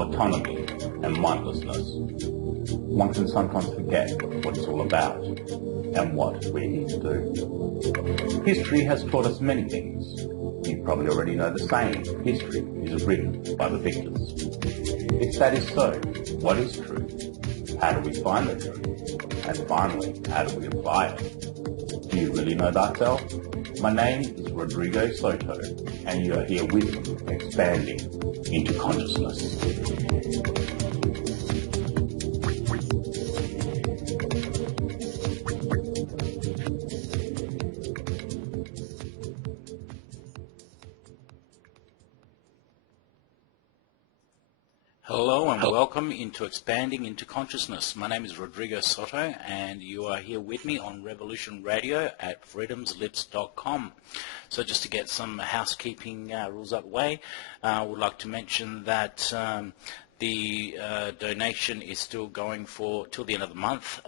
autonomy, and mindlessness. One can sometimes forget what it's all about and what we're here to do. History has taught us many things. You probably already know the saying, history is written by the victors. If that is so, what is truth? How do we find the truth? And finally, how do we apply it? Do you really know thyself? My name is Rodrigo Soto, and you are here with me, expanding into consciousness. Hello and welcome into Expanding into Consciousness. My name is Rodrigo Soto and you are here with me on Revolution Radio at freedomslips.com. So just to get some housekeeping rules out of the way, I would like to mention that the donation is still going for till the end of the month.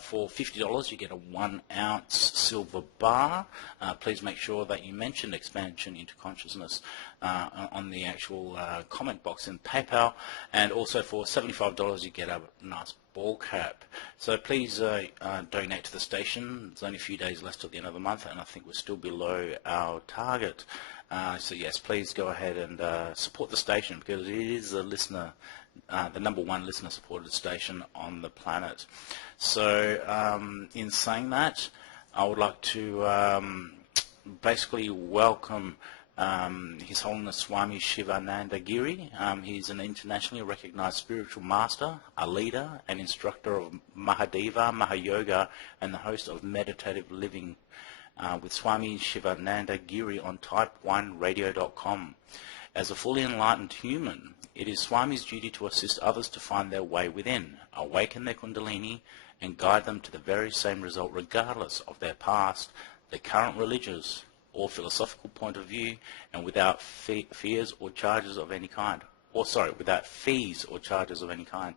For $50 you get a 1 ounce silver bar. Please make sure that you mention Expansion into Consciousness on the actual comment box in PayPal, and also for $75 you get a nice ball cap. So please donate to the station. There's only a few days left till the end of the month, and I think we're still below our target. So yes, please go ahead and support the station, because it is a listener, the #1 listener-supported station on the planet. So in saying that, I would like to basically welcome His Holiness Swami Shivananda Giri. He's an internationally recognized spiritual master, a leader, an instructor of Mahadeva, Mahayoga, and the host of Meditative Living with Swami Shivananda Giri on type1radio.com. As a fully enlightened human, it is Swami's duty to assist others to find their way within, awaken their kundalini, and guide them to the very same result regardless of their past, their current religious or philosophical point of view, and without fears or charges of any kind. Without fees or charges of any kind.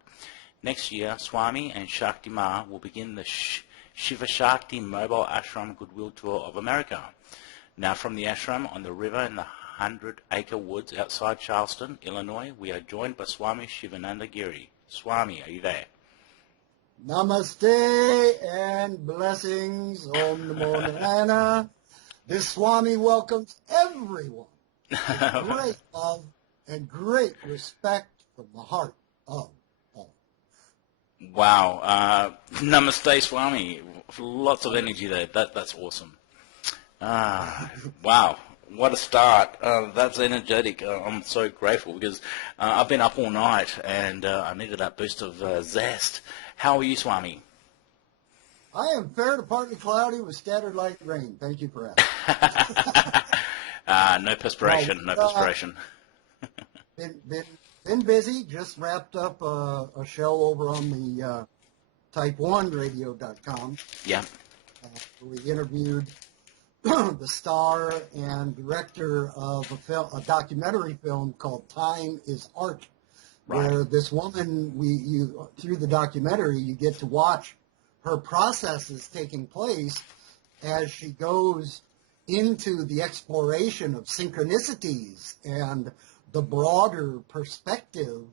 Next year, Swami and Shakti Ma will begin the Shiva Shakti Mobile Ashram Goodwill Tour of America. Now from the ashram on the river in the 100-acre woods outside Charleston, Illinois, we are joined by Swami Shivananda Giri. Swami, are you there? Namaste and blessings. Om Namo Narayana. This Swami welcomes everyone with great love and great respect from the heart of all. Wow. Namaste, Swami. Lots of energy there. That's awesome. Wow. What a start. That's energetic. I'm so grateful, because I've been up all night and I needed that boost of zest. How are you, Swami? I am fair to partly cloudy with scattered light rain. Thank you for asking. No perspiration, no perspiration. Been busy. Just wrapped up a show over on the type1radio.com. Yeah. We interviewed the star and director of a documentary film called Time is Art, where this woman, through the documentary, you get to watch her processes taking place as she goes into the exploration of synchronicities and the broader perspective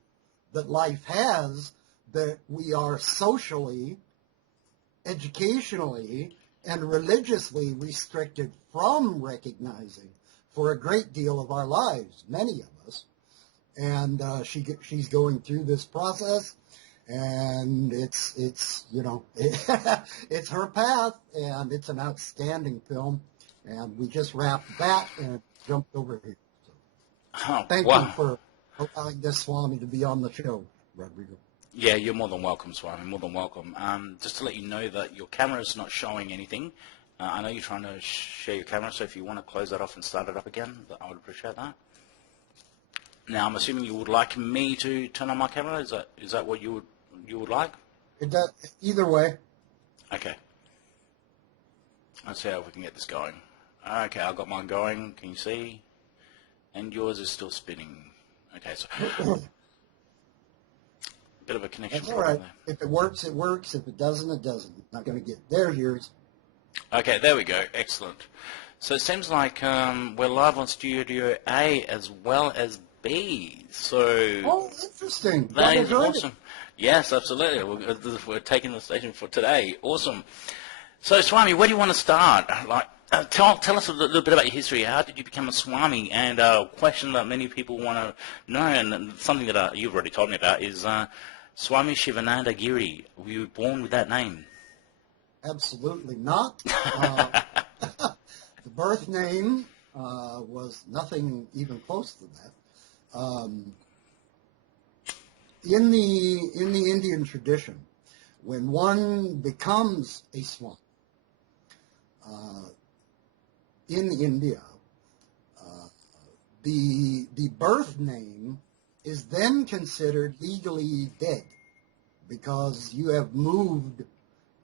that life has, that we are socially, educationally, and religiously restricted from recognizing for a great deal of our lives, many of us. And she's going through this process, and it's it's her path, and it's an outstanding film. And we just wrapped that and jumped over here. So, thank you for allowing this Swami to be on the show, Rodrigo. Yeah, you're more than welcome, Swami, more than welcome. Just to let you know that your camera is not showing anything. I know you're trying to share your camera, so if you want to close that off and start it up again, I would appreciate that. Now, I'm assuming you would like me to turn on my camera. Is that what you would like? It does, either way. Okay. Let's see how we can get this going. Okay, I've got mine going. Can you see? And yours is still spinning. Okay, so bit of a connection. That's all right. There. If it works, it works. If it doesn't, it doesn't. Not going to get there's yours. Okay, there we go. Excellent. So it seems like we're live on Studio A as well as bees. So Oh, interesting. that Double is jointed. awesome. Yes, absolutely. We're taking the station for today. Awesome. So, Swami, where do you want to start? Tell us a little bit about your history. How did you become a Swami? And a question that many people want to know, and something that you've already told me about, is Swami Shivananda Giri. Were you born with that name? Absolutely not. The birth name was nothing even close to that. In the Indian tradition, when one becomes a Swami in India, the birth name is then considered legally dead because you have moved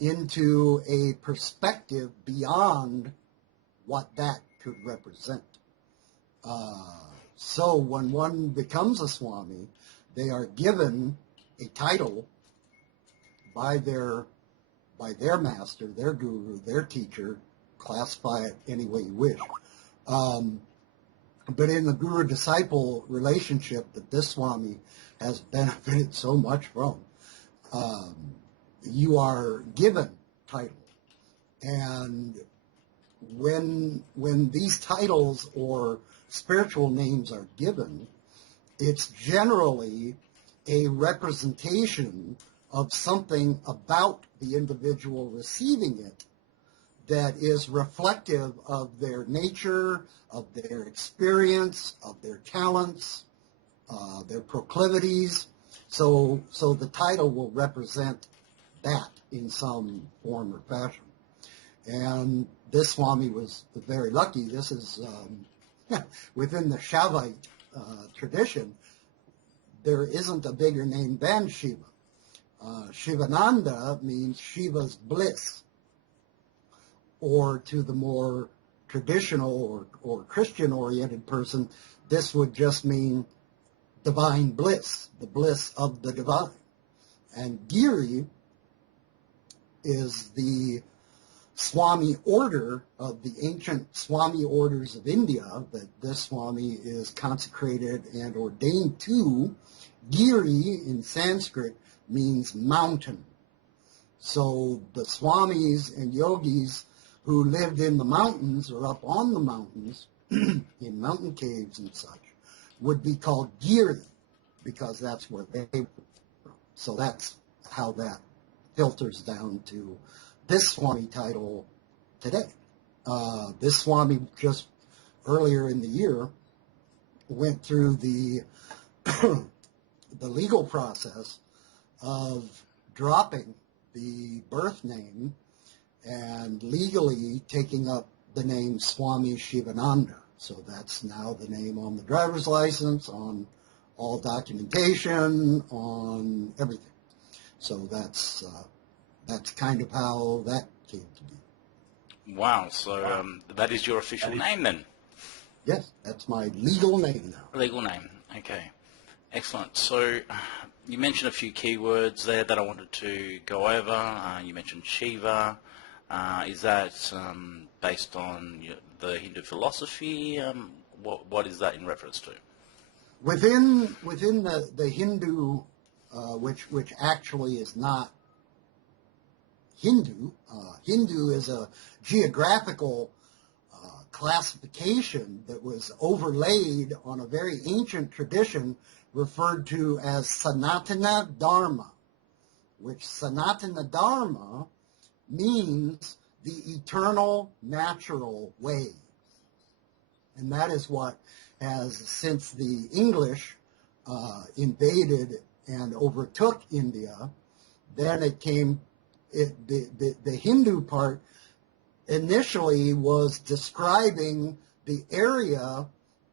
into a perspective beyond what that could represent. So when one becomes a Swami, they are given a title by their master, their guru, their teacher, classify it any way you wish. But in the guru-disciple relationship that this Swami has benefited so much from, you are given title. And when these titles or spiritual names are given, it's generally a representation of something about the individual receiving it that is reflective of their nature, of their experience, of their talents, their proclivities. So the title will represent that in some form or fashion. And this Swami was very lucky. This is within the Shaivite tradition. There isn't a bigger name than Shiva. Shivananda means Shiva's bliss, or to the more traditional or Christian-oriented person, this would just mean divine bliss, the bliss of the divine. And Giri is the Swami order of the ancient Swami orders of India that this Swami is consecrated and ordained to. Giri in Sanskrit means mountain. So the Swamis and yogis who lived in the mountains or up on the mountains, in mountain caves and such, would be called Giri because that's where they were from. So that's how that filters down to this Swami title today. This Swami just earlier in the year went through the the legal process of dropping the birth name and legally taking up the name Swami Shivananda. So that's now the name on the driver's license, on all documentation, on everything. So that's kind of how that came to be. Wow, so that is your official name then? Yes, that's my legal name now. Legal name, okay. Excellent. So you mentioned a few keywords there that I wanted to go over. You mentioned Shiva. Is that based on the Hindu philosophy? What is that in reference to? Within the Hindu, which actually is not Hindu. Hindu is a geographical classification that was overlaid on a very ancient tradition referred to as Sanatana Dharma, which Sanatana Dharma means the eternal natural way. And that is what has, since the English invaded and overtook India, then it came, the Hindu part initially was describing the area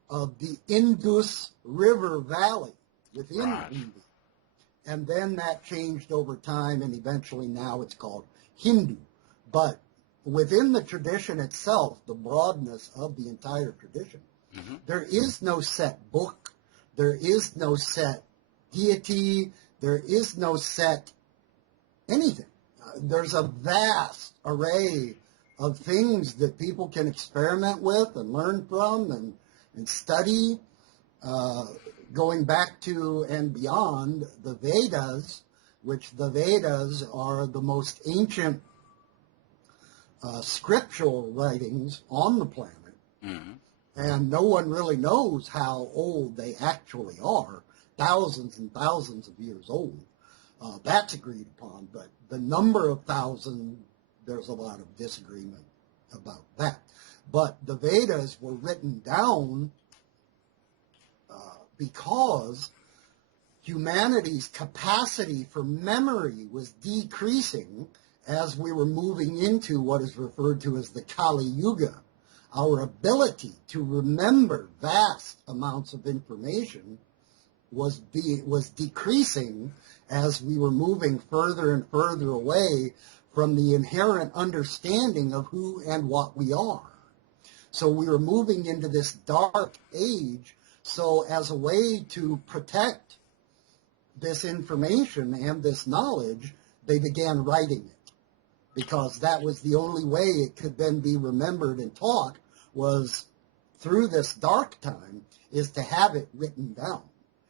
of the Indus River Valley within India. And then that changed over time, and eventually now it's called Hindu. But within the tradition itself, the broadness of the entire tradition, there is no set book, there is no set deity, there is no set anything. There's a vast array of things that people can experiment with and learn from and study. going back to and beyond the Vedas, which the Vedas are the most ancient scriptural writings on the planet. Mm-hmm. And no one really knows how old they actually are, thousands and thousands of years old. That's agreed upon, but the number of thousands, there's a lot of disagreement about that. But the Vedas were written down because humanity's capacity for memory was decreasing as we were moving into what is referred to as the Kali Yuga. Our ability to remember vast amounts of information was decreasing as we were moving further and further away from the inherent understanding of who and what we are. So we were moving into this dark age. So as a way to protect this information and this knowledge, they began writing it, because that was the only way it could then be remembered and taught, was through this dark time, is to have it written down.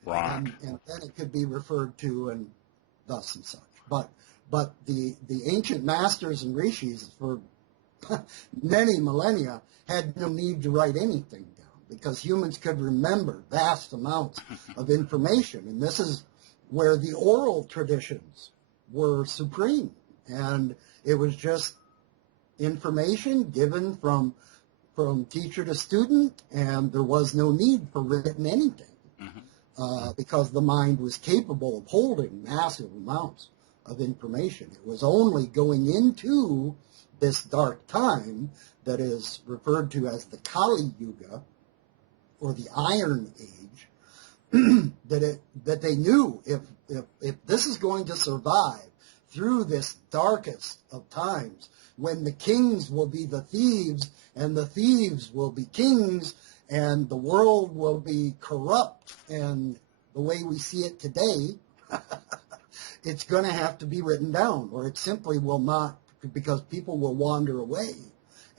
Right. And then it could be referred to and thus and such. But the ancient masters and rishis for many millennia had no need to write anything down, because humans could remember vast amounts of information. And this is where the oral traditions were supreme. And it was just information given from teacher to student, and there was no need for written anything, because the mind was capable of holding massive amounts of information. It was only going into this dark time that is referred to as the Kali Yuga, or the Iron Age, that they knew if this is going to survive through this darkest of times, when the kings will be the thieves, and the thieves will be kings, and the world will be corrupt, and the way we see it today, it's going to have to be written down, or it simply will not, because people will wander away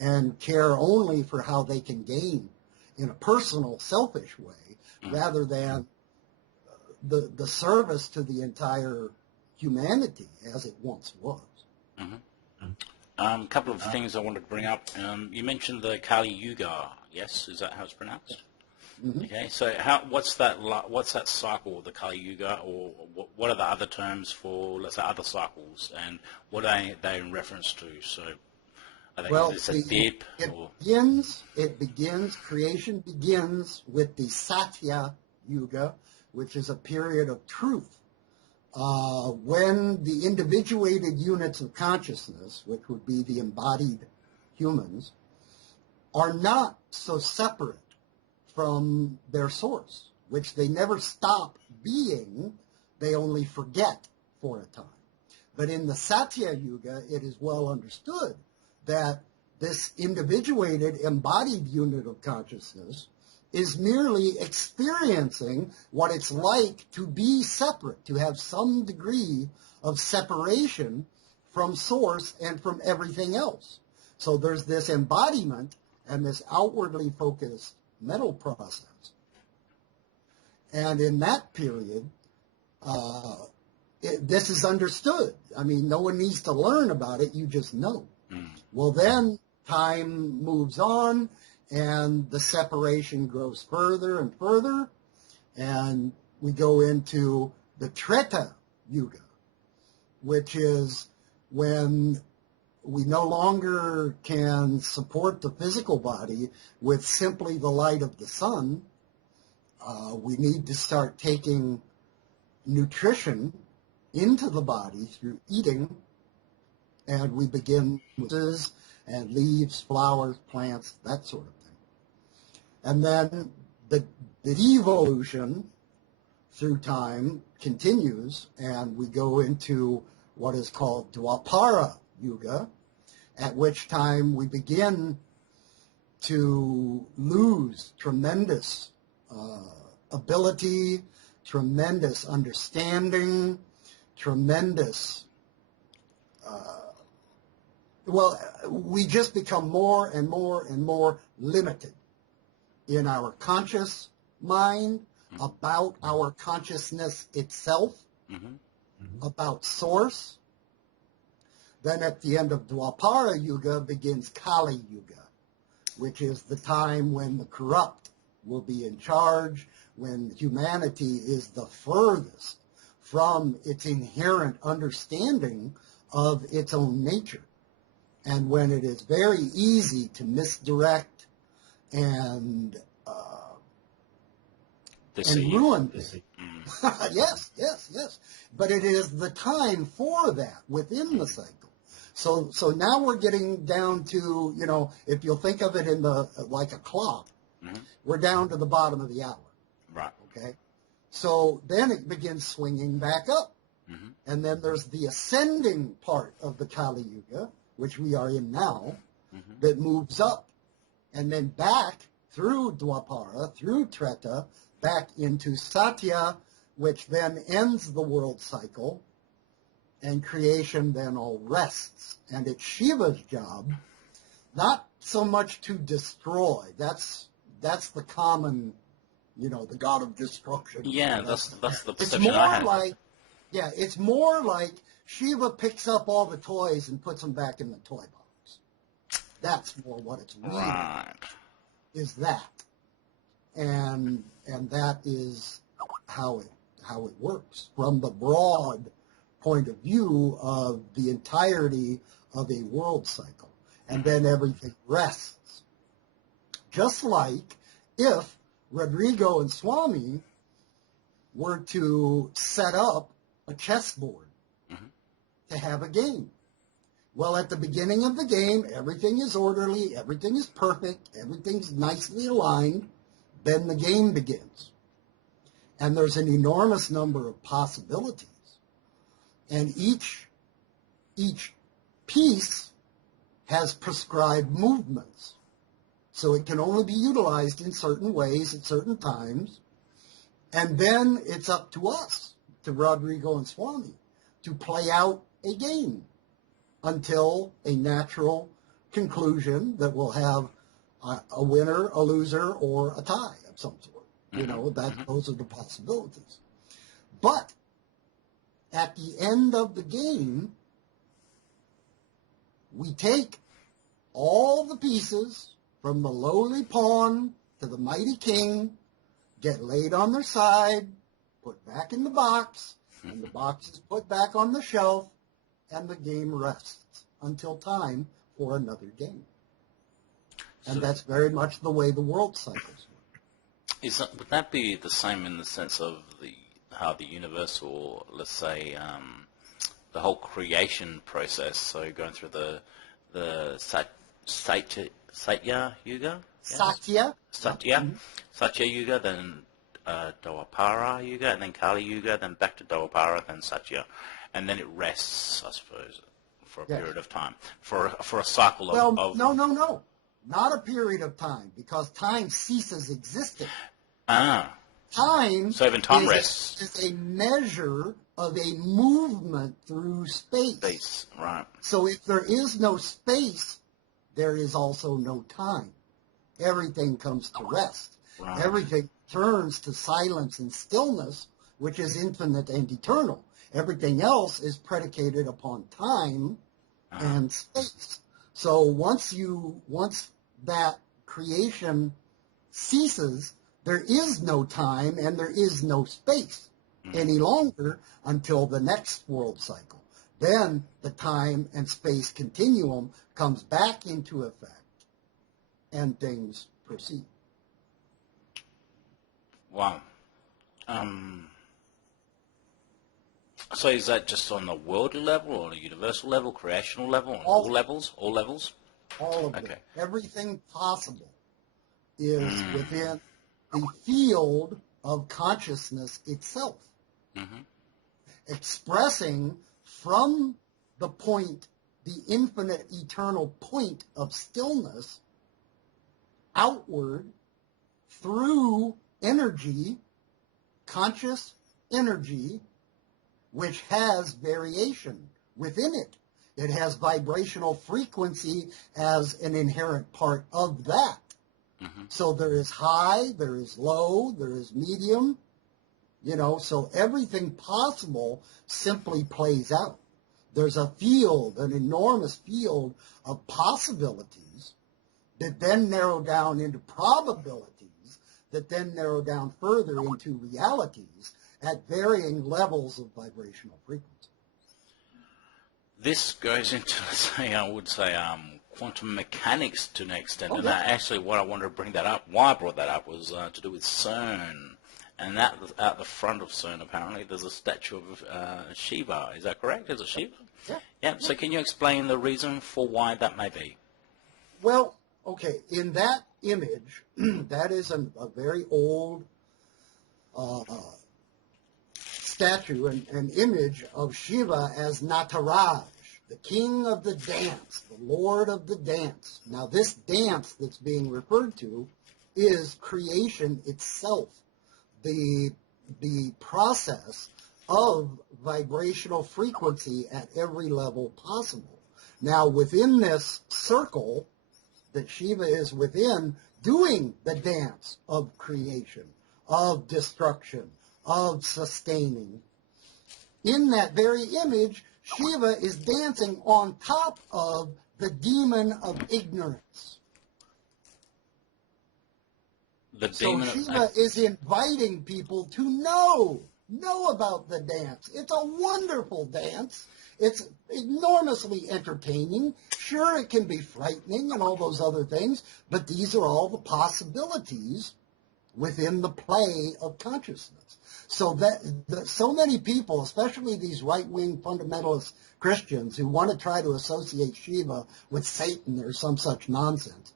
and care only for how they can gain in a personal, selfish way, rather than the service to the entire humanity as it once was. A couple of things I wanted to bring up. You mentioned the Kali Yuga. Yes, is that how it's pronounced? Mm-hmm. Okay. So what's that cycle, the Kali Yuga, or what are the other terms for, let's say, other cycles, and what are they in reference to? So I think it's a dip. Creation begins with the Satya Yuga, which is a period of truth. When the individuated units of consciousness, which would be the embodied humans, are not so separate from their source, which they never stop being, they only forget for a time. But in the Satya Yuga, it is well understood that this individuated embodied unit of consciousness is merely experiencing what it's like to be separate, to have some degree of separation from source and from everything else. So there's this embodiment and this outwardly focused mental process. And in that period, this is understood. I mean, no one needs to learn about it, you just know. Well, then time moves on, and the separation grows further and further, and we go into the Treta Yuga, which is when we no longer can support the physical body with simply the light of the sun. We need to start taking nutrition into the body through eating, and we begin with and leaves, flowers, plants, that sort of thing. And then the devolution through time continues, and we go into what is called Dwapara Yuga, at which time we begin to lose tremendous ability, tremendous understanding, tremendous we just become more and more and more limited in our conscious mind, about our consciousness itself, about source. Then at the end of Dwapara Yuga begins Kali Yuga, which is the time when the corrupt will be in charge, when humanity is the furthest from its inherent understanding of its own nature, and when it is very easy to misdirect and ruin things. Yes. But it is the time for that within the cycle. So now we're getting down to, if you'll think of it in like a clock, we're down to the bottom of the hour. Right. Okay. So then it begins swinging back up. And then there's the ascending part of the Kali Yuga, which we are in now, that moves up. And then back through Dwapara, through Treta, back into Satya, which then ends the world cycle, and creation then all rests. And it's Shiva's job, not so much to destroy. That's the common, the god of destruction. Yeah, that's the It's perception I had. It's more like Shiva picks up all the toys and puts them back in the toy box. That's more what it's really is that. And that is how it works from the broad point of view of the entirety of a world cycle. And then everything rests. Just like if Rodrigo and Swami were to set up a chessboard to have a game. Well, at the beginning of the game, everything is orderly, everything is perfect, everything's nicely aligned. Then the game begins. And there's an enormous number of possibilities. And each piece has prescribed movements. So it can only be utilized in certain ways at certain times. And then it's up to us, to Rodrigo and Swami, to play out a game until a natural conclusion that will have a winner, a loser, or a tie of some sort. Those are the possibilities. But at the end of the game, we take all the pieces from the lowly pawn to the mighty king, get laid on their side, put back in the box, and the box is put back on the shelf, and the game rests until time for another game. And that's very much the way the world cycles work. Would that be the same in the sense of how the universe, or let's say the whole creation process? So going through the Satya Yuga, Satya Yuga, then Dwapara Yuga, and then Kali Yuga, then back to Dwapara, then Satya, and then it rests, I suppose, for a period of time, for a cycle of. No. Not a period of time, because time ceases existing. Time. So even time rests. Is a measure of a movement through space. Space, right. So if there is no space, there is also no time. Everything comes to rest. Right. Everything turns to silence and stillness, which is infinite and eternal. Everything else is predicated upon time and space. So once that creation ceases, there is no time and there is no space any longer until the next world cycle. Then the time and space continuum comes back into effect and things proceed. Wow. So is that just on the world level, or on a universal level, creational level, on all levels? All levels? All of it. Everything possible is within the field of consciousness itself. Expressing from the point, the infinite eternal point of stillness, outward through energy, conscious energy, which has variation within it. It has vibrational frequency as an inherent part of that. So there is high, there is low, there is medium, so everything possible simply plays out. There's a field, an enormous field of possibilities that then narrow down into probabilities, that then narrow down further into realities at varying levels of vibrational frequency. This goes into, I would say, quantum mechanics to an extent. And actually what I wanted to bring that up, why I brought that up, was to do with CERN. And that out the front of CERN, apparently, there's a statue of Shiva. Is that correct? Is it Shiva? Yeah. Yeah. So can you explain the reason for why that may be? Well, okay, in that image, that is a very old statue, an image of Shiva as Nataraj, the king of the dance, the lord of the dance. Now, this dance that's being referred to is creation itself, the process of vibrational frequency at every level possible. Now, within this circle that Shiva is within, doing the dance of creation, of destruction, of sustaining, in that very image, Shiva is dancing on top of the demon of ignorance. So Shiva is inviting people to know about the dance. It's a wonderful dance. It's enormously entertaining. Sure, it can be frightening and all those other things, but these are all the possibilities within the play of consciousness. So so many people, especially these right-wing fundamentalist Christians who want to try to associate Shiva with Satan or some such nonsense,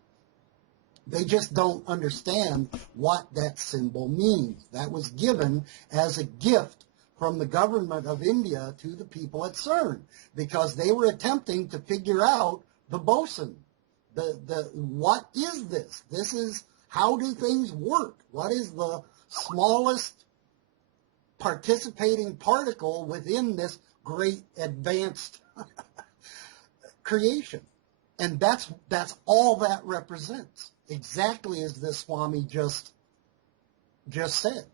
they just don't understand what that symbol means. That was given as a gift from the government of India to the people at CERN because they were attempting to figure out the boson. What is this? This is, how do things work? What is the smallest participating particle within this great advanced creation? And that's all that represents. Exactly as this Swami just said.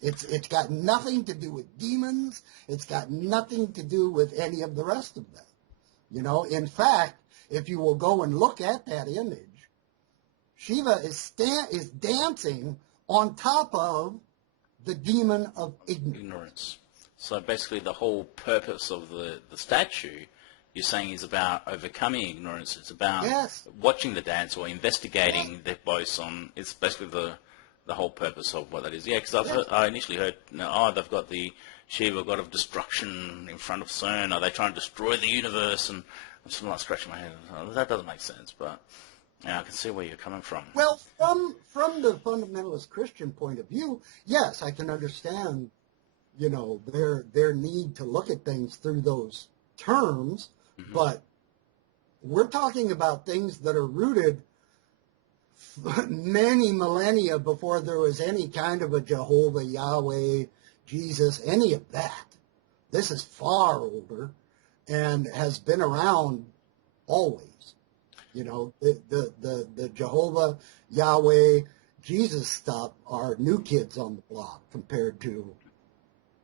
It's got nothing to do with demons. It's got nothing to do with any of the rest of that. In fact, if you will go and look at that image, Shiva is dancing on top of the demon of ignorance. So basically the whole purpose of the statue, you're saying, is about overcoming ignorance. It's about watching the dance or investigating the boson. It's basically the whole purpose of what that is. Yeah, because I initially heard, they've got the Shiva, god of destruction, in front of CERN. Are they trying to destroy the universe? And I'm just like scratching my head. That doesn't make sense, but yeah, I can see where you're coming from. Well, from the fundamentalist Christian point of view, yes, I can understand, their need to look at things through those terms. But we're talking about things that are rooted many millennia before there was any kind of a Jehovah, Yahweh, Jesus, any of that. This is far older and has been around always. The Jehovah, Yahweh, Jesus stuff are new kids on the block compared to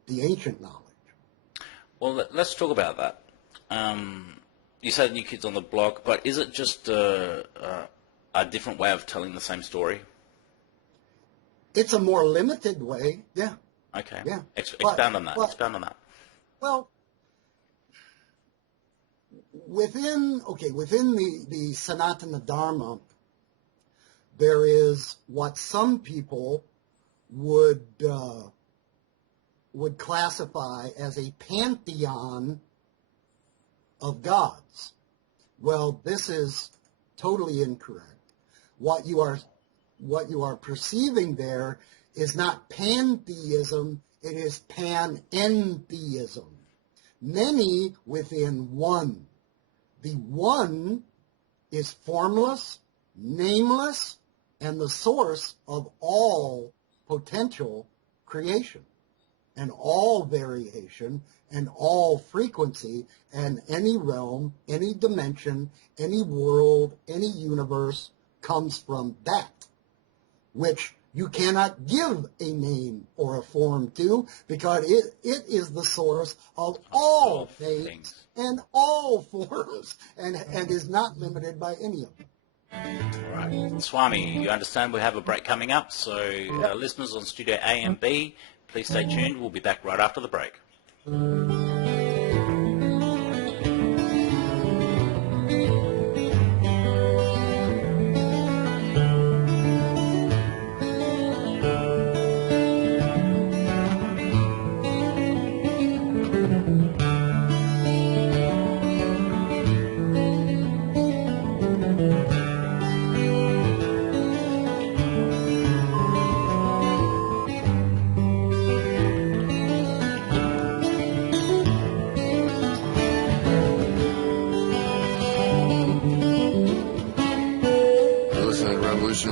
the ancient knowledge. Well, let's talk about that. You said new kids on the block, but is it just a different way of telling the same story? It's a more limited way, yeah. Okay. Yeah. Expound on that. Expound on that. Well, within the Sanatana Dharma, there is what some people would classify as a pantheon of gods. Well, this is totally incorrect. What you are perceiving there is not pantheism, it is panentheism. Many within one. The one is formless, nameless, and the source of all potential creation and all variation and all frequency, and any realm, any dimension, any world, any universe comes from that. which you cannot give a name or a form to, because it is the source of all things and all forms, and is not limited by any of them. All right. Swami, you understand we have a break coming up, so listeners on Studio A and B, please stay tuned. We'll be back right after the break.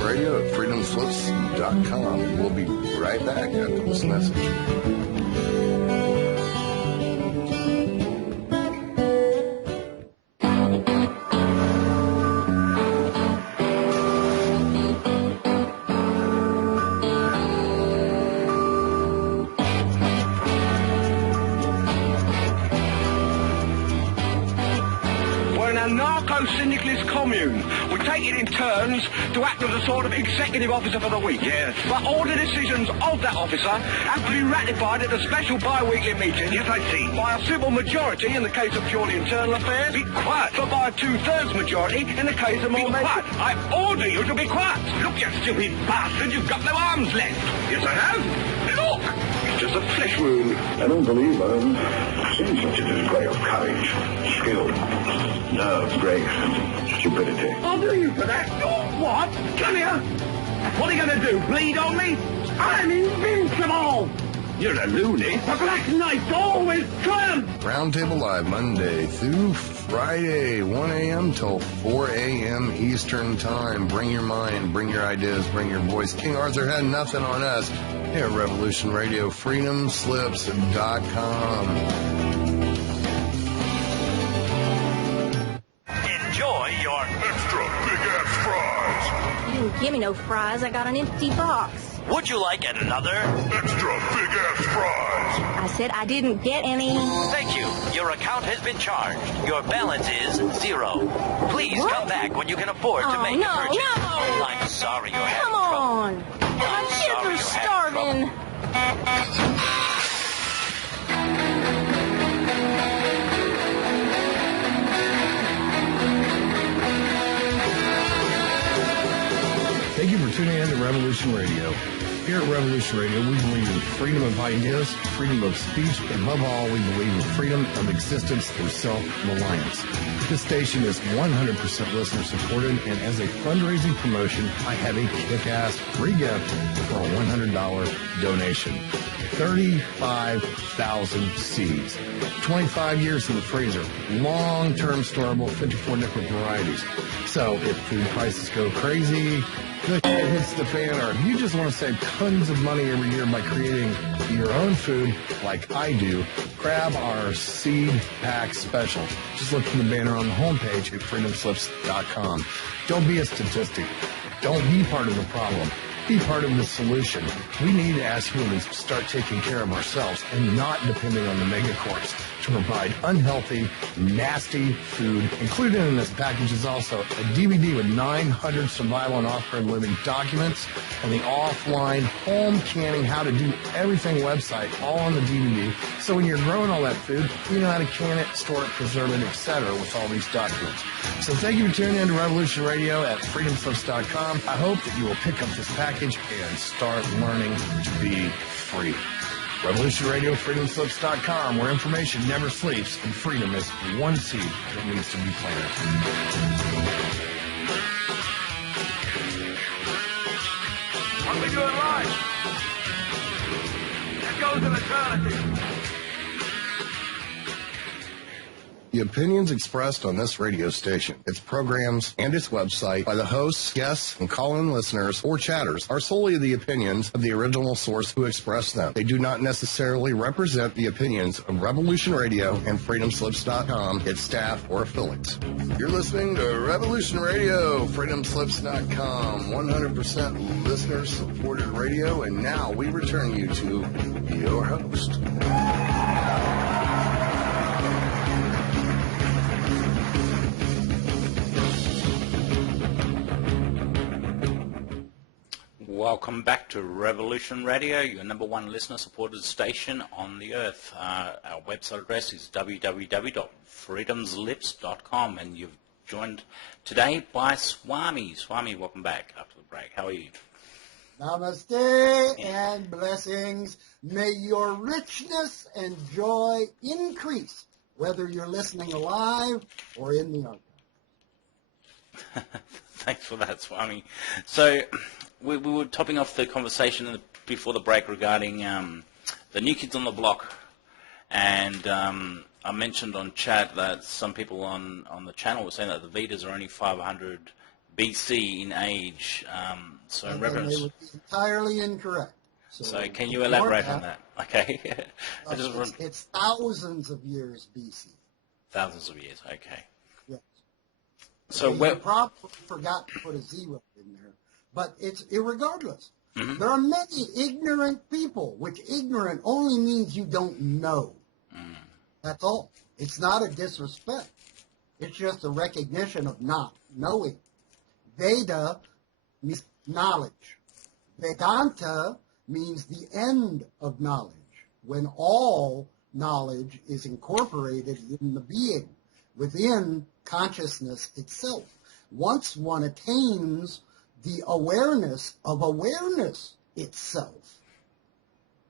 Radio at freedomslips.com. We'll be right back after this message. Narco-syndicalist commune. We take it in turns to act as a sort of executive officer for the week. Yes. But all the decisions of that officer have to be ratified at a special bi-weekly meeting. Yes, I see. By a simple majority in the case of purely internal affairs. Be quiet. But by a 2/3 majority in the case of more... Be quiet. I order you to be quiet. Look, you stupid bastard, you've got no arms left. Yes, I have. Look. It's just a flesh wound. I don't believe I've seen such a display of courage, skill, nerve, grace, and stupidity. I'll do you for that. Oh, what? Come here. What are you going to do, bleed on me? I'm invincible. You're a loony. The Black Knight always triumphs. Roundtable Live, Monday through Friday, 1 a.m. till 4 a.m. Eastern Time. Bring your mind, bring your ideas, bring your voice. King Arthur had nothing on us. Here at Revolution Radio, freedomslips.com. Enjoy your extra big-ass fries. You didn't give me no fries. I got an empty box. Would you like another? Extra big-ass fries. I said I didn't get any. Thank you. Your account has been charged. Your balance is 0. Please come back when you can afford to make a purchase. No. I'm sorry you're having Come trouble. on. My kids are starving. Thank you for tuning in to Revolution Radio. Here at Revolution Radio, we believe in freedom of ideas, freedom of speech, and above all, we believe in freedom of existence through self-reliance. This station is 100% listener-supported, and as a fundraising promotion, I have a kick-ass free gift for a $100 donation. 35,000 seeds. 25 years in the freezer. Long-term storable, 54 different varieties. So if food prices go crazy, the shit hits the fan, or if you just want to save tons of money every year by creating your own food like I do, grab our seed pack special. Just look for the banner on the homepage at freedomslips.com. Don't be a statistic. Don't be part of the problem. Be part of the solution. We need, as humans, to start taking care of ourselves and not depending on the megacorps to provide unhealthy, nasty food. Included in this package is also a DVD with 900 survival and off-grid living documents and the offline home canning, how to do everything website, all on the DVD. So when you're growing all that food, you know how to can it, store it, preserve it, etc. with all these documents. So thank you for tuning in to Revolution Radio at freedomslips.com. I hope that you will pick up this package and start learning to be free. Revolution Radio, freedomslips.com, where information never sleeps and freedom is one seed that needs to be planted. What are we doing live? There goes an eternity. The opinions expressed on this radio station, its programs, and its website by the hosts, guests, and call-in listeners or chatters are solely the opinions of the original source who expressed them. They do not necessarily represent the opinions of Revolution Radio and FreedomSlips.com, its staff, or affiliates. You're listening to Revolution Radio, FreedomSlips.com, 100% listener-supported radio, and now we return you to your host. Welcome back to Revolution Radio, your number one listener-supported station on the earth. Our website address is www.freedomslips.com, and you've joined today by Swami. Swami, welcome back after the break. How are you? Namaste and blessings. May your richness and joy increase, whether you're listening live or in the archive. Thanks for that, Swami. So we were topping off the conversation before the break regarding the new kids on the block, and I mentioned on chat that some people on the channel were saying that the Vedas are only 500 BC in age. So in reference, they would be entirely incorrect. So can you elaborate on that? Okay. It's thousands of years BC. Thousands of years. Okay. Yes. So you probably forgot to put a zero in there, but it's irregardless. Mm-hmm. There are many ignorant people, which ignorant only means you don't know. That's all. It's not a disrespect. It's just a recognition of not knowing. Veda means knowledge. Vedanta means the end of knowledge, when all knowledge is incorporated in the being, within consciousness itself. Once one attains the awareness of awareness itself,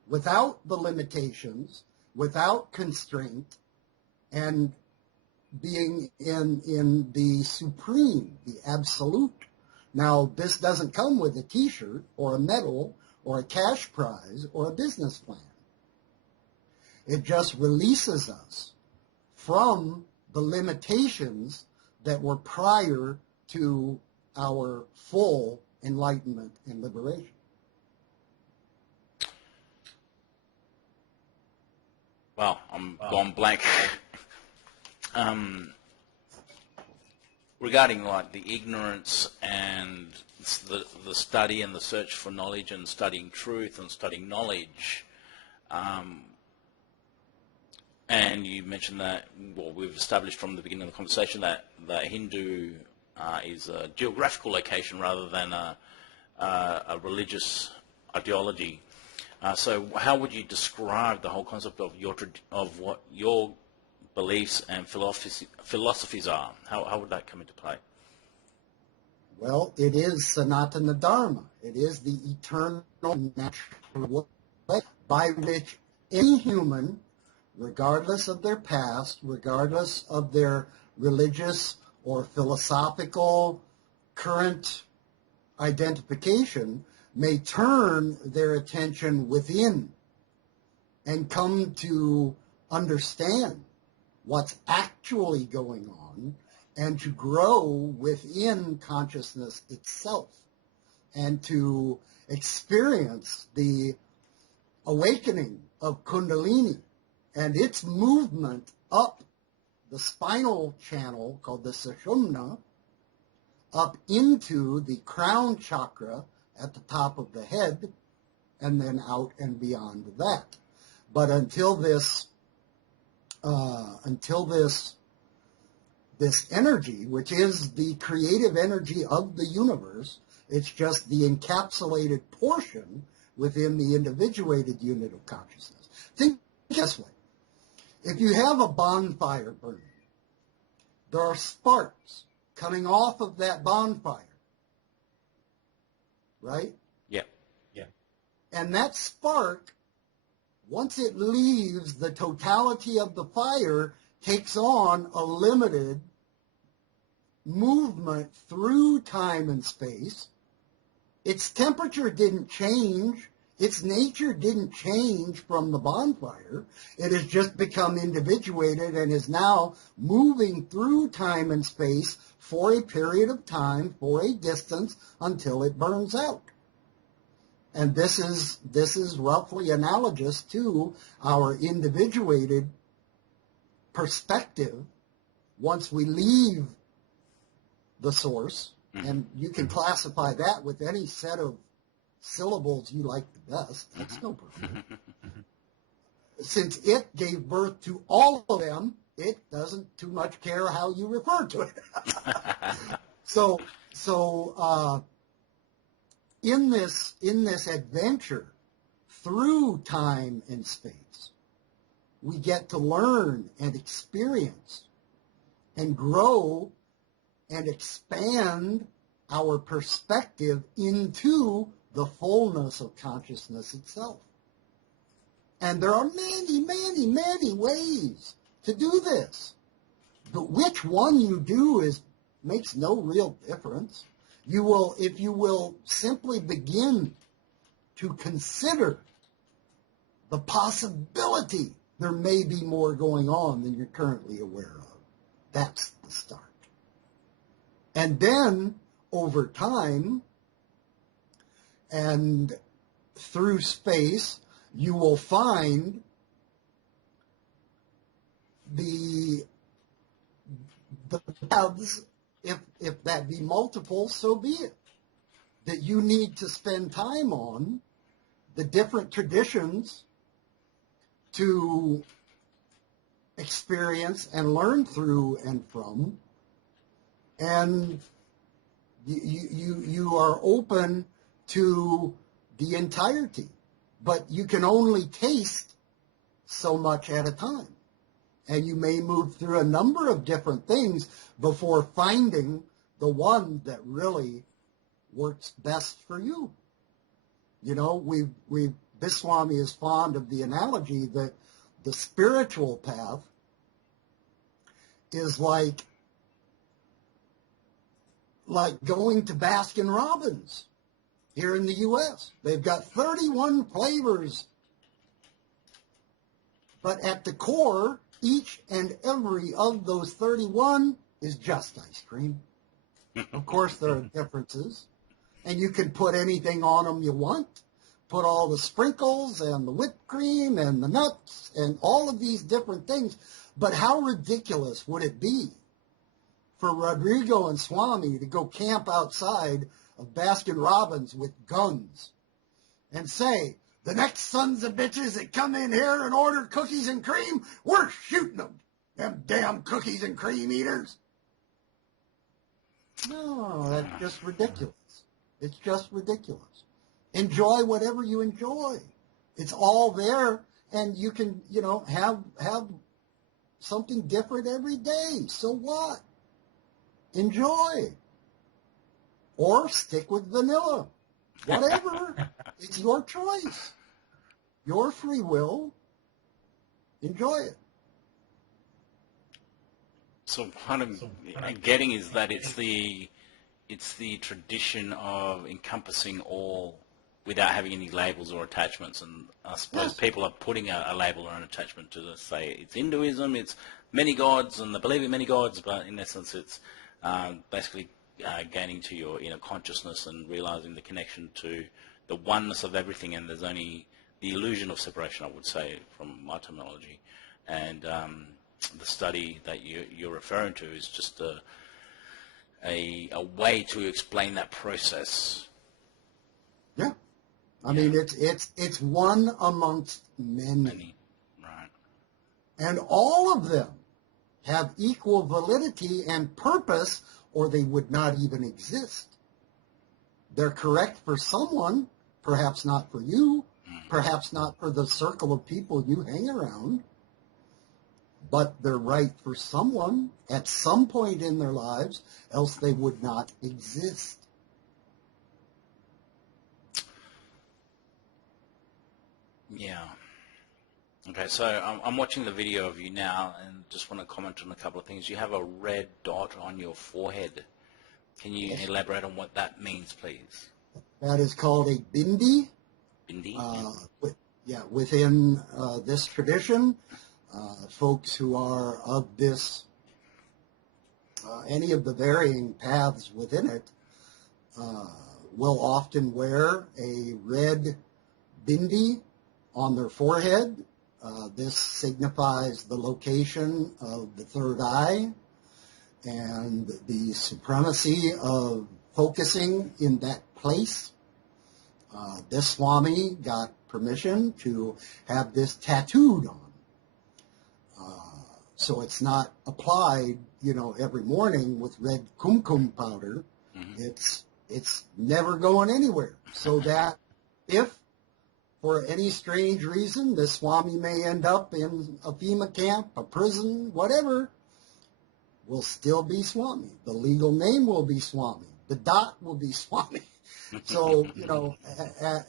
without the limitations, without constraint, and being in the supreme, the absolute. Now, this doesn't come with a t-shirt or a medal or a cash prize or a business plan. It just releases us from the limitations that were prior to our full enlightenment and liberation. Well, I'm gone blank. Regarding like the ignorance and the study and the search for knowledge and studying truth and studying knowledge, and you mentioned that, well, we've established from the beginning of the conversation that Hindu is a geographical location rather than a religious ideology. So how would you describe the whole concept of what your beliefs and philosophies are? How would that come into play? Well, it is Sanatana Dharma. It is the eternal natural way by which any human, regardless of their past, regardless of their religious or philosophical current identification, may turn their attention within and come to understand what's actually going on and to grow within consciousness itself and to experience the awakening of Kundalini and its movement up the spinal channel called the Sushumna up into the crown chakra at the top of the head and then out and beyond that. But until this energy, which is the creative energy of the universe, it's just the encapsulated portion within the individuated unit of consciousness. Think this way. If you have a bonfire burning, there are sparks coming off of that bonfire, right? Yeah. And that spark, once it leaves the totality of the fire, takes on a limited movement through time and space. Its temperature didn't change. Its nature didn't change from the bonfire. It has just become individuated and is now moving through time and space for a period of time, for a distance, until it burns out. And this is roughly analogous to our individuated perspective once we leave the source. And you can classify that with any set of syllables you like the best. That's no problem. Since it gave birth to all of them, it doesn't too much care how you refer to it. So in this adventure through time and space, we get to learn and experience and grow and expand our perspective into the fullness of consciousness itself. And there are many, many, many ways to do this. But which one you do makes no real difference. You will, if you will simply begin to consider the possibility there may be more going on than you're currently aware of. That's the start. And then, over time, and through space, you will find the paths, if that be multiple, so be it, that you need to spend time on, the different traditions to experience and learn through and from, and you are open to the entirety, but you can only taste so much at a time. And you may move through a number of different things before finding the one that really works best for you. You know, this Swami is fond of the analogy that the spiritual path is like going to Baskin Robbins here in the U.S. They've got 31 flavors, but at the core, each and every of those 31 is just ice cream. Of course, there are differences, and you can put anything on them you want. Put all the sprinkles and the whipped cream and the nuts and all of these different things. But how ridiculous would it be for Rodrigo and Swami to go camp outside of Baskin Robbins with guns and say, the next sons of bitches that come in here and order cookies and cream, we're shooting them damn cookies and cream eaters. No, that's just ridiculous. It's just ridiculous. Enjoy whatever you enjoy. It's all there, and you can, have something different every day. So what? Enjoy. Or stick with vanilla. Whatever. It's your choice. Your free will. Enjoy it. So what I'm getting is that it's the tradition of encompassing all without having any labels or attachments. And I suppose people are putting a label or an attachment to this. Say it's Hinduism, it's many gods, and they believe in many gods, but in essence it's basically gaining to your inner consciousness and realizing the connection to the oneness of everything, and there's only the illusion of separation, I would say, from my terminology. And the study that you're referring to is just a way to explain that process. Yeah. I mean, it's one amongst many. Right. And all of them have equal validity and purpose, or they would not even exist. They're correct for someone, perhaps not for you, perhaps not for the circle of people you hang around, but they're right for someone at some point in their lives, else they would not exist. Yeah. Okay, so I'm watching the video of you now and just want to comment on a couple of things. You have a red dot on your forehead. Can you elaborate on what that means, please? That is called a bindi, Indeed. Within this tradition, folks who are of this, any of the varying paths within it, will often wear a red bindi on their forehead. This signifies the location of the third eye and the supremacy of focusing in that place. This Swami got permission to have this tattooed on. So it's not applied, every morning with red kumkum powder. Mm-hmm. It's never going anywhere. So that if, for any strange reason, this Swami may end up in a FEMA camp, a prison, whatever, will still be Swami. The legal name will be Swami. The dot will be Swami. So,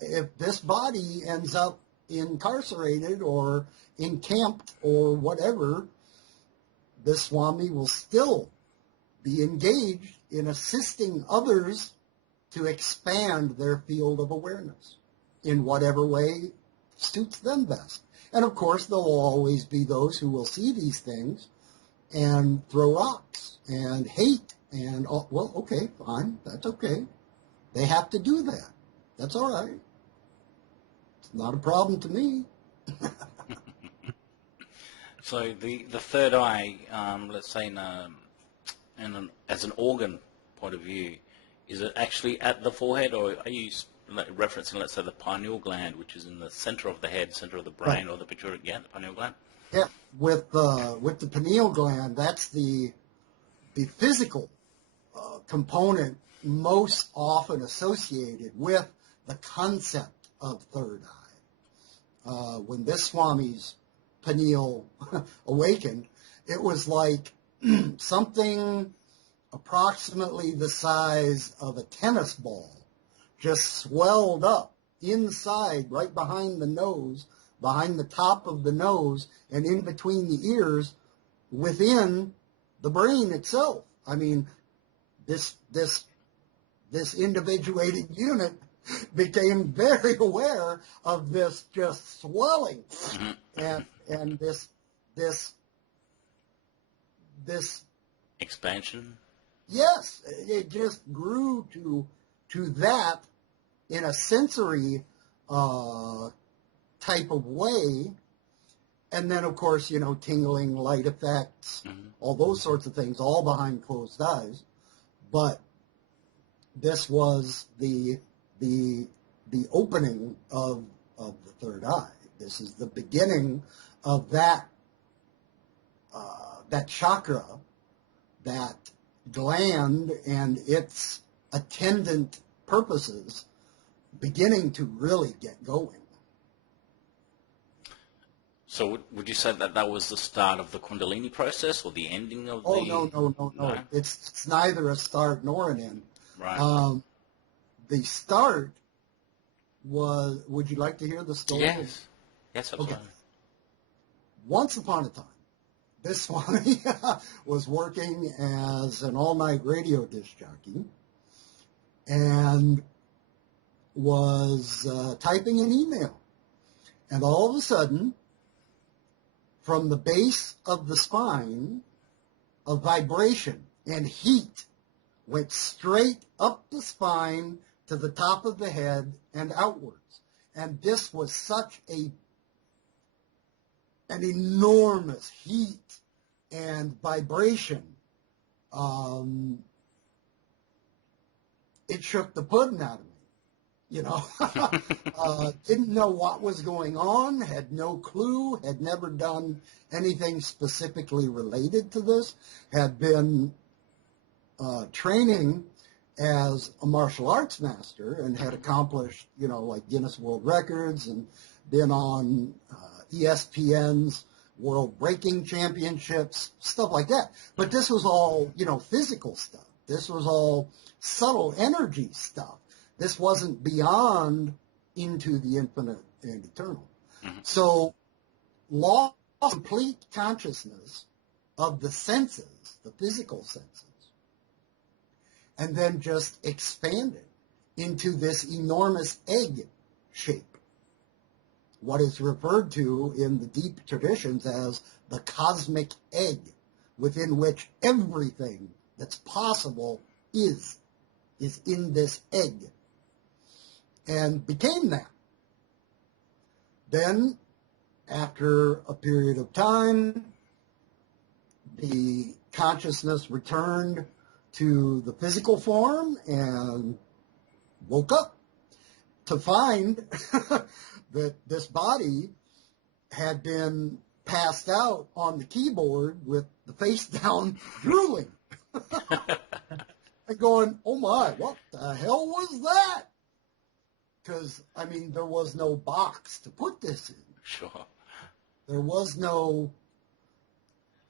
if this body ends up incarcerated or encamped or whatever, this Swami will still be engaged in assisting others to expand their field of awareness in whatever way suits them best. And of course, there will always be those who will see these things and throw rocks and hate and, well, okay, fine, that's okay. They have to do that. That's all right. It's not a problem to me. So the third eye, let's say as an organ point of view, is it actually at the forehead, or are you referencing, let's say, the pineal gland, which is in the center of the head, center of the brain, right, or the pituitary gland, the pineal gland? Yeah, with the pineal gland, that's the physical component most often associated with the concept of third eye. When this Swami's pineal awakened, it was like something approximately the size of a tennis ball just swelled up inside, right behind the nose, behind the top of the nose, and in between the ears, within the brain itself. I mean, this individuated unit became very aware of this just swelling and this expansion. Yes, it just grew to that in a sensory type of way. And then, of course, tingling, light effects, all those sorts of things, all behind closed eyes. But this was the opening of the third eye. This is the beginning of that chakra, that gland and its attendant purposes beginning to really get going. So would you say that was the start of the Kundalini process, or the ending of the... No. It's neither a start nor an end. Right. The start was... Would you like to hear the story? Yes. Yes, absolutely. Okay. Once upon a time, this Swami was working as an all-night radio disc jockey and was typing an email. And all of a sudden, from the base of the spine, a vibration and heat went straight up the spine to the top of the head and outwards. And this was such an enormous heat and vibration. It shook the pudding out of me. Didn't know what was going on, had no clue, had never done anything specifically related to this, had been training as a martial arts master and had accomplished, like Guinness World Records and been on ESPN's World Breaking Championships, stuff like that. But this was all, physical stuff. This was all subtle energy stuff. This wasn't beyond into the infinite and eternal. Mm-hmm. So lost complete consciousness of the senses, the physical senses, and then just expanded into this enormous egg shape. what is referred to in the deep traditions as the cosmic egg, within which everything that's possible is in this egg, and became that. Then, after a period of time, the consciousness returned to the physical form and woke up to find that this body had been passed out on the keyboard with the face down, drooling. And going, oh my, what the hell was that? Because, I mean, there was no box to put this in. Sure. There was no,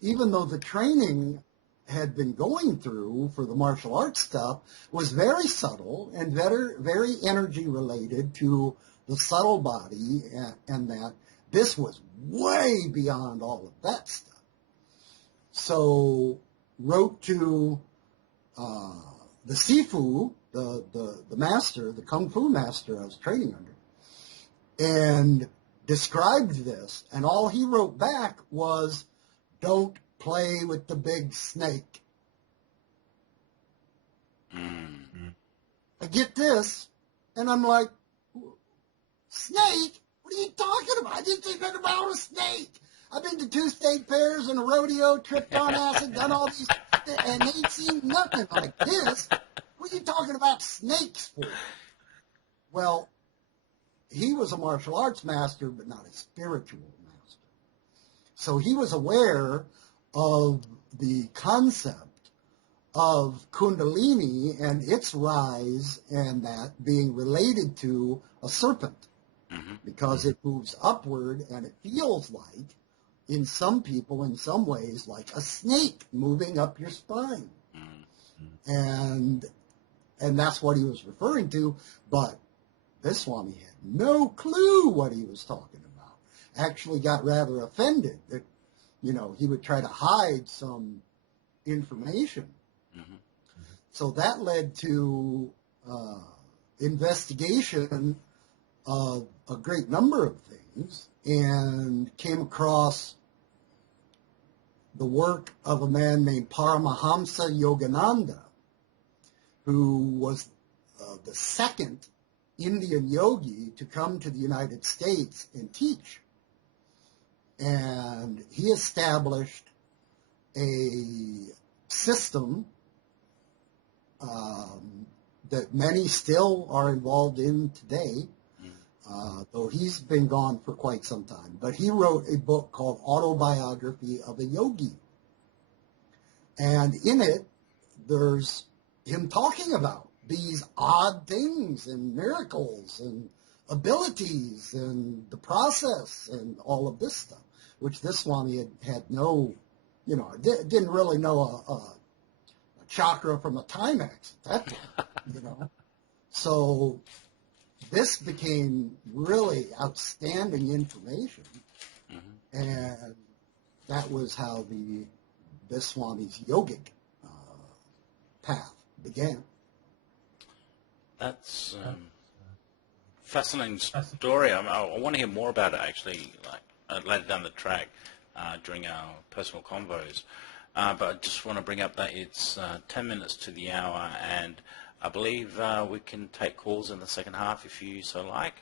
even though the training had been going through for the martial arts stuff, was very subtle and very energy related to the subtle body, and that this was way beyond all of that stuff. So wrote to the Sifu, the master, the Kung Fu master I was training under, and described this, and all he wrote back was, don't play with the big snake. Mm. I get this, and I'm like, snake? What are you talking about? I didn't think nothing about a snake. I've been to 2 state fairs and a rodeo, tripped on acid, done all these, and ain't seen nothing like this. What are you talking about snakes for? Well, he was a martial arts master, but not a spiritual master. So he was aware of the concept of Kundalini and its rise, and that being related to a serpent, because it moves upward and it feels like, in some people, in some ways, like a snake moving up your spine. And that's what he was referring to, but this Swami had no clue what he was talking about. Actually got rather offended that, you know, he would try to hide some information. So that led to investigation of a great number of things, and came across the work of a man named Paramahamsa Yogananda, who was the second Indian yogi to come to the United States and teach. And he established a system that many still are involved in today, though he's been gone for quite some time. But he wrote a book called Autobiography of a Yogi. And in it, there's him talking about these odd things and miracles and abilities and the process and all of this stuff, which this Swami had no, you know, didn't really know a chakra from a Timex at that time, you know. So this became really outstanding information, and that was how this Swami's yogic path began. That's fascinating story. I want to hear more about it, actually, like later down the track during our personal convos. But I just want to bring up that it's 10 minutes to the hour, and I believe we can take calls in the second half if you so like.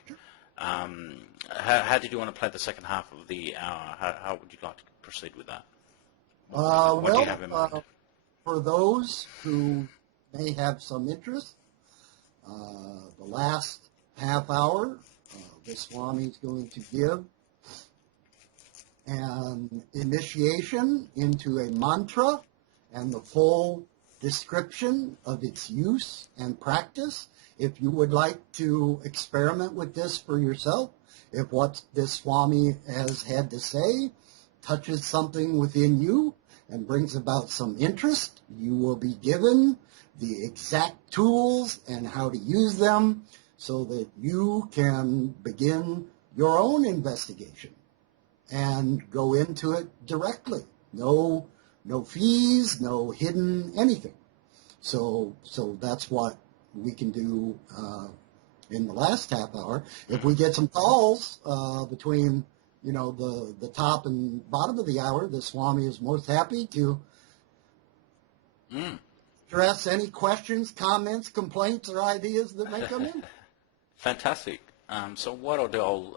How did you want to play the second half of the hour? How would you like to proceed with that? What do you have in mind? For those who may have some interest, the last half hour, the Swami is going to give an initiation into a mantra and the full description of its use and practice. If you would like to experiment with this for yourself, if what this Swami has had to say touches something within you and brings about some interest, you will be given the exact tools and how to use them so that you can begin your own investigation and go into it directly. No fees, no hidden anything. So that's what we can do in the last half hour. If we get some calls between, the top and bottom of the hour, the Swami is most happy to address any questions, comments, complaints, or ideas that may come in. Fantastic. So what I'll do,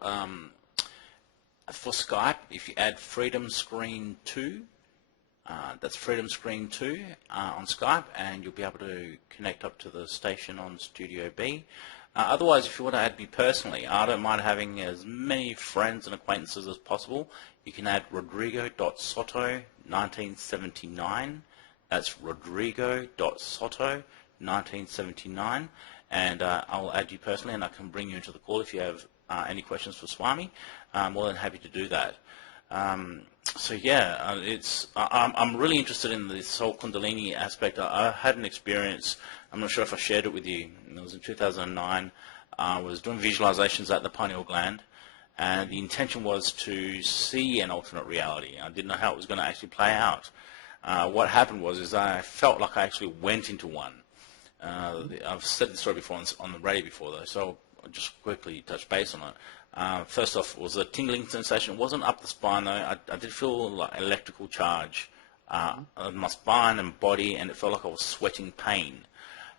for Skype, if you add Freedom Screen 2, that's Freedom Screen 2 on Skype, and you'll be able to connect up to the station on Studio B. Otherwise, if you want to add me personally, I don't mind having as many friends and acquaintances as possible. You can add Rodrigo.Soto1979. That's Rodrigo.Soto1979. And I'll add you personally, and I can bring you into the call if you have any questions for Swami. I'm more than happy to do that. So yeah, I'm really interested in this whole Kundalini aspect. I had an experience. I'm not sure if I shared it with you. It was in 2009. I was doing visualizations at the pineal gland, and the intention was to see an alternate reality. I didn't know how it was going to actually play out. What happened was I felt like I actually went into one. I've said this story before on the radio before, though, so I'll just quickly touch base on it. First off, it was a tingling sensation. It wasn't up the spine, though. I did feel like electrical charge on my spine and body, and it felt like I was sweating pain,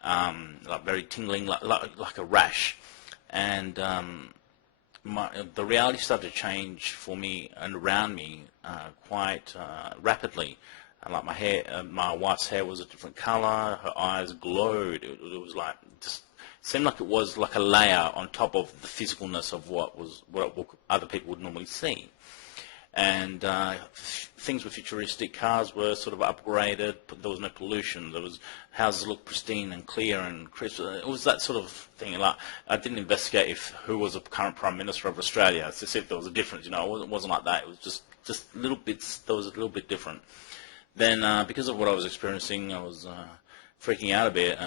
like very tingling, like a rash. And the reality started to change for me and around me quite rapidly. Like my hair, my wife's hair was a different color. Her eyes glowed. It was like just seemed like it was like a layer on top of the physicalness of what other people would normally see. And things were futuristic. Cars were sort of upgraded. But there was no pollution. There was houses looked pristine and clear and crisp. It was that sort of thing. Like I didn't investigate who was the current Prime Minister of Australia to see if there was a difference. It wasn't like that. It was just little bits. There was a little bit different. Then, because of what I was experiencing, I was freaking out a bit,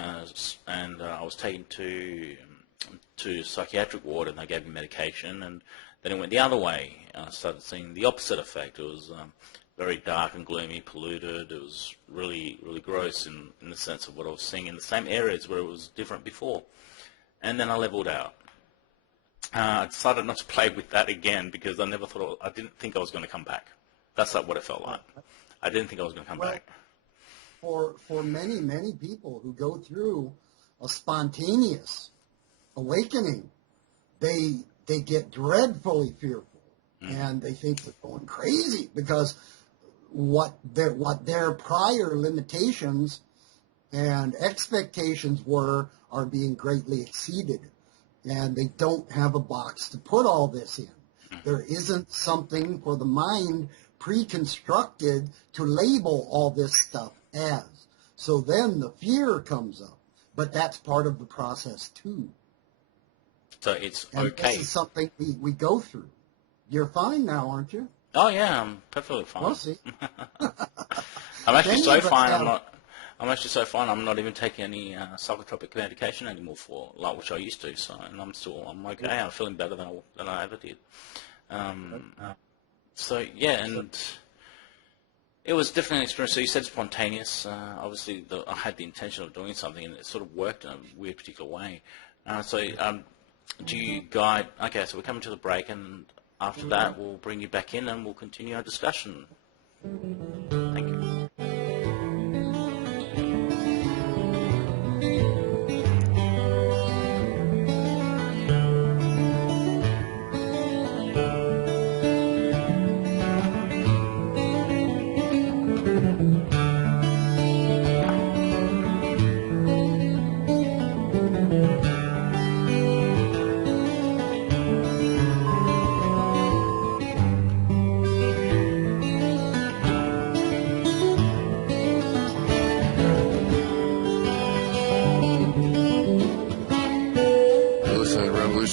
and I was taken to psychiatric ward, and they gave me medication, and then it went the other way. I started seeing the opposite effect. It was very dark and gloomy, polluted. It was really, really gross in the sense of what I was seeing in the same areas where it was different before. And then I leveled out. I decided not to play with that again because I didn't think I was going to come back. That's like what it felt like. I didn't think I was going to come back. For many, many people who go through a spontaneous awakening, they get dreadfully fearful, and they think they're going crazy because what their prior limitations and expectations are being greatly exceeded, and they don't have a box to put all this in. There isn't something for the mind pre-constructed to label all this stuff as. So then the fear comes up, but that's part of the process too. So it's and okay. This is something we go through. You're fine now, aren't you? Oh yeah, I'm perfectly fine. We'll see. I'm actually so fine. I'm actually so fine. I'm not even taking any psychotropic medication anymore which I used to. So, and I'm okay. I'm feeling better than I ever did. So yeah, and it was definitely an experience. So you said spontaneous. Obviously, I had the intention of doing something, and it sort of worked in a weird, particular way. Do you guide? Okay, so we're coming to the break, and after that, we'll bring you back in, and we'll continue our discussion. Thank you.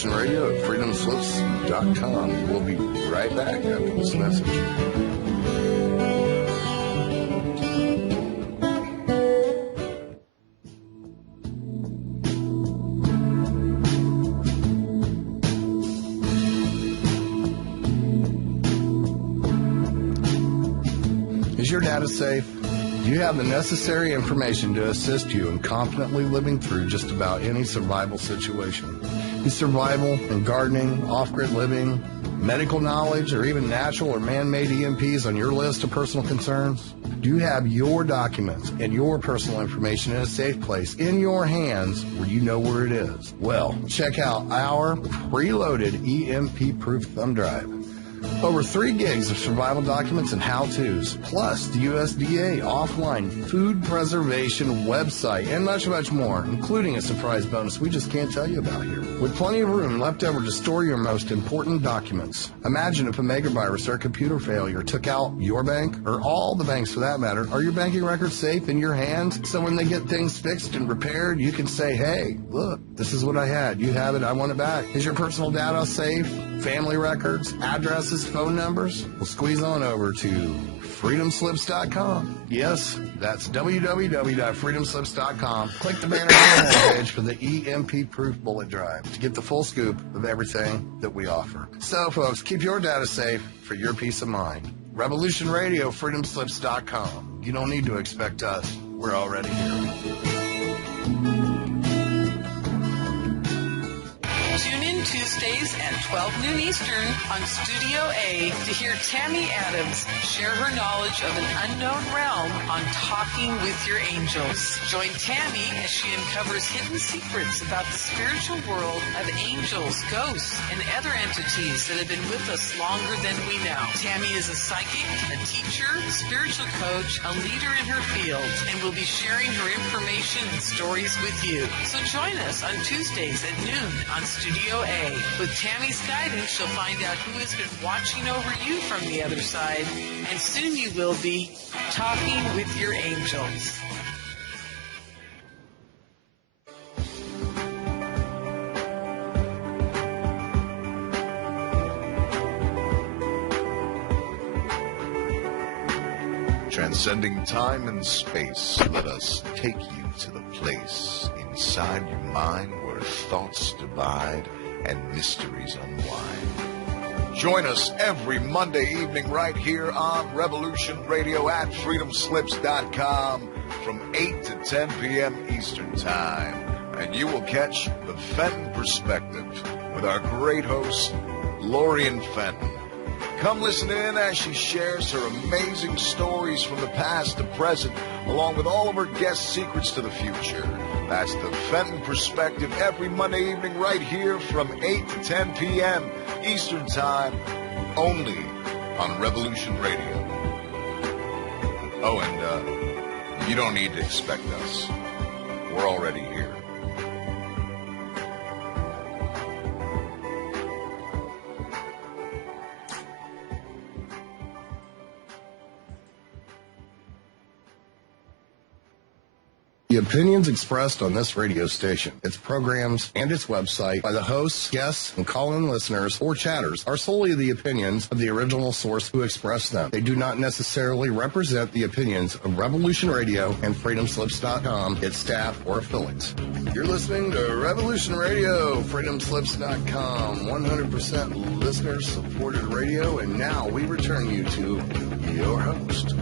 Radio at freedomslips.com. We'll be right back after this message. Is your data safe? Do you have the necessary information to assist you in confidently living through just about any survival situation? Is survival and gardening, off-grid living, medical knowledge, or even natural or man-made EMPs on your list of personal concerns? Do you have your documents and your personal information in a safe place in your hands where you know where it is? Well, check out our preloaded EMP-proof thumb drive. Over 3 gigs of survival documents and how-tos, plus the USDA offline food preservation website, and much, much more, including a surprise bonus we just can't tell you about here. With plenty of room left over to store your most important documents. Imagine if a megavirus or a computer failure took out your bank, or all the banks for that matter. Are your banking records safe in your hands? So when they get things fixed and repaired, you can say, hey, look, this is what I had. You have it. I want it back. Is your personal data safe? Family records, addresses, phone numbers? Well, squeeze on over to freedomslips.com. Yes, that's www.freedomslips.com. Click the banner on the homepage for the EMP-proof bullet drive to get the full scoop of everything that we offer. So, folks, keep your data safe for your peace of mind. Revolution Radio, freedomslips.com. You don't need to expect us. We're already here. Tune in Tuesdays at 12 noon Eastern on Studio A to hear Tammy Adams share her knowledge of an unknown realm on Talking with Your Angels. Join Tammy as she uncovers hidden secrets about the spiritual world of angels, ghosts, and other entities that have been with us longer than we know. Tammy is a psychic, a teacher, spiritual coach, a leader in her field, and will be sharing her information and stories with you. So join us on Tuesdays at noon on Studio A. With Tammy's guidance, she'll find out who has been watching over you from the other side, and soon you will be talking with your angels. Transcending time and space, let us take you to the place inside your mind where thoughts divide and mysteries unwind. Join us every Monday evening right here on Revolution Radio at freedomslips.com from 8 to 10 p.m. Eastern Time. And you will catch the Fenton Perspective with our great host, Lorian Fenton. Come listen in as she shares her amazing stories from the past to present, along with all of her guest secrets to the future. That's the Fenton Perspective every Monday evening right here from 8 to 10 p.m. Eastern Time, only on Revolution Radio. Oh, and you don't need to expect us. We're already here. The opinions expressed on this radio station, its programs, and its website by the hosts, guests, and call-in listeners or chatters are solely the opinions of the original source who expressed them. They do not necessarily represent the opinions of Revolution Radio and freedomslips.com, its staff, or affiliates. You're listening to Revolution Radio, freedomslips.com, 100% listener-supported radio, and now we return you to your host.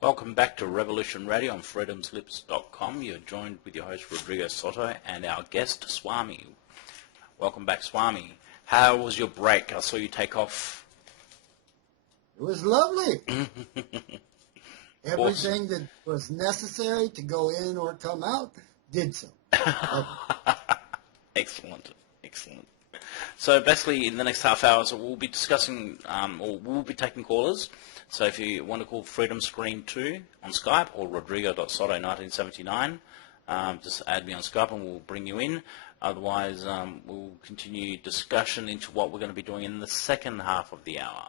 Welcome back to Revolution Radio on freedomslips.com. You're joined with your host Rodrigo Soto and our guest Swami. Welcome back, Swami. How was your break? I saw you take off. It was lovely. Everything that was necessary to go in or come out did so. Excellent, excellent. So basically, in the next half hour, so we'll be discussing, or we'll be taking callers. So if you want to call Freedom Screen 2 on Skype or Rodrigo.Soto1979, just add me on Skype and we'll bring you in. Otherwise, we'll continue discussion into what we're going to be doing in the second half of the hour.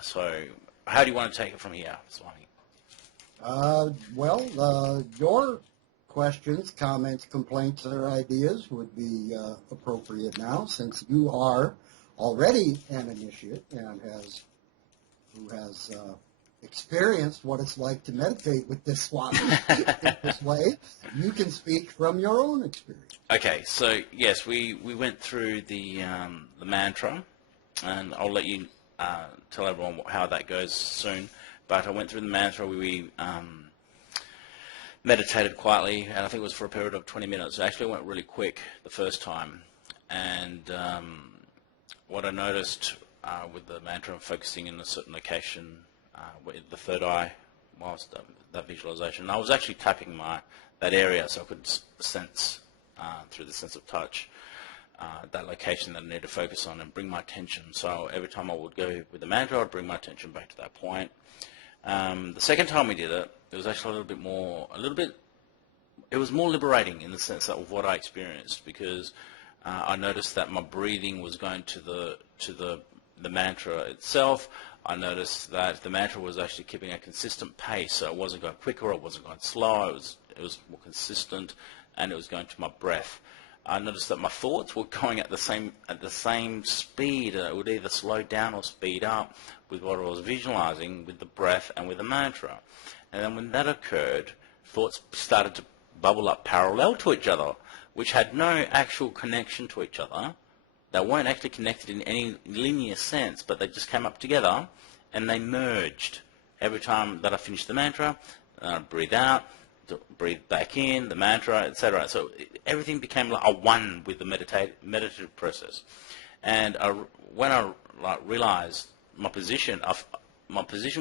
So how do you want to take it from here, Swami? Your questions, comments, complaints, or ideas would be appropriate now, since you are already an initiate and who has experienced what it's like to meditate with this Swami in this way. You can speak from your own experience. Okay, so yes, we went through the mantra, and I'll let you tell everyone how that goes soon. But I went through the mantra. We meditated quietly, and I think it was for a period of 20 minutes. It actually went really quick the first time. And what I noticed with the mantra and focusing in a certain location with the third eye whilst that visualization, I was actually tapping that area so I could sense through the sense of touch that location that I need to focus on and bring my attention. So every time I would go with the mantra, I'd bring my attention back to that point. The second time we did it, it was actually it was more liberating in the sense of what I experienced, because I noticed that my breathing was going to the mantra itself. I noticed that the mantra was actually keeping a consistent pace, so it wasn't going quicker, it wasn't going slower, it was more consistent, and it was going to my breath. I noticed that my thoughts were going at the same speed. It would either slow down or speed up with what I was visualizing with the breath and with the mantra. And then when that occurred, thoughts started to bubble up parallel to each other, which had no actual connection to each other. They weren't actually connected in any linear sense, but they just came up together and they merged. Every time that I finished the mantra, breathe out, breathe back in, the mantra, etc. So everything became like a one with the meditative process. And when I realized my position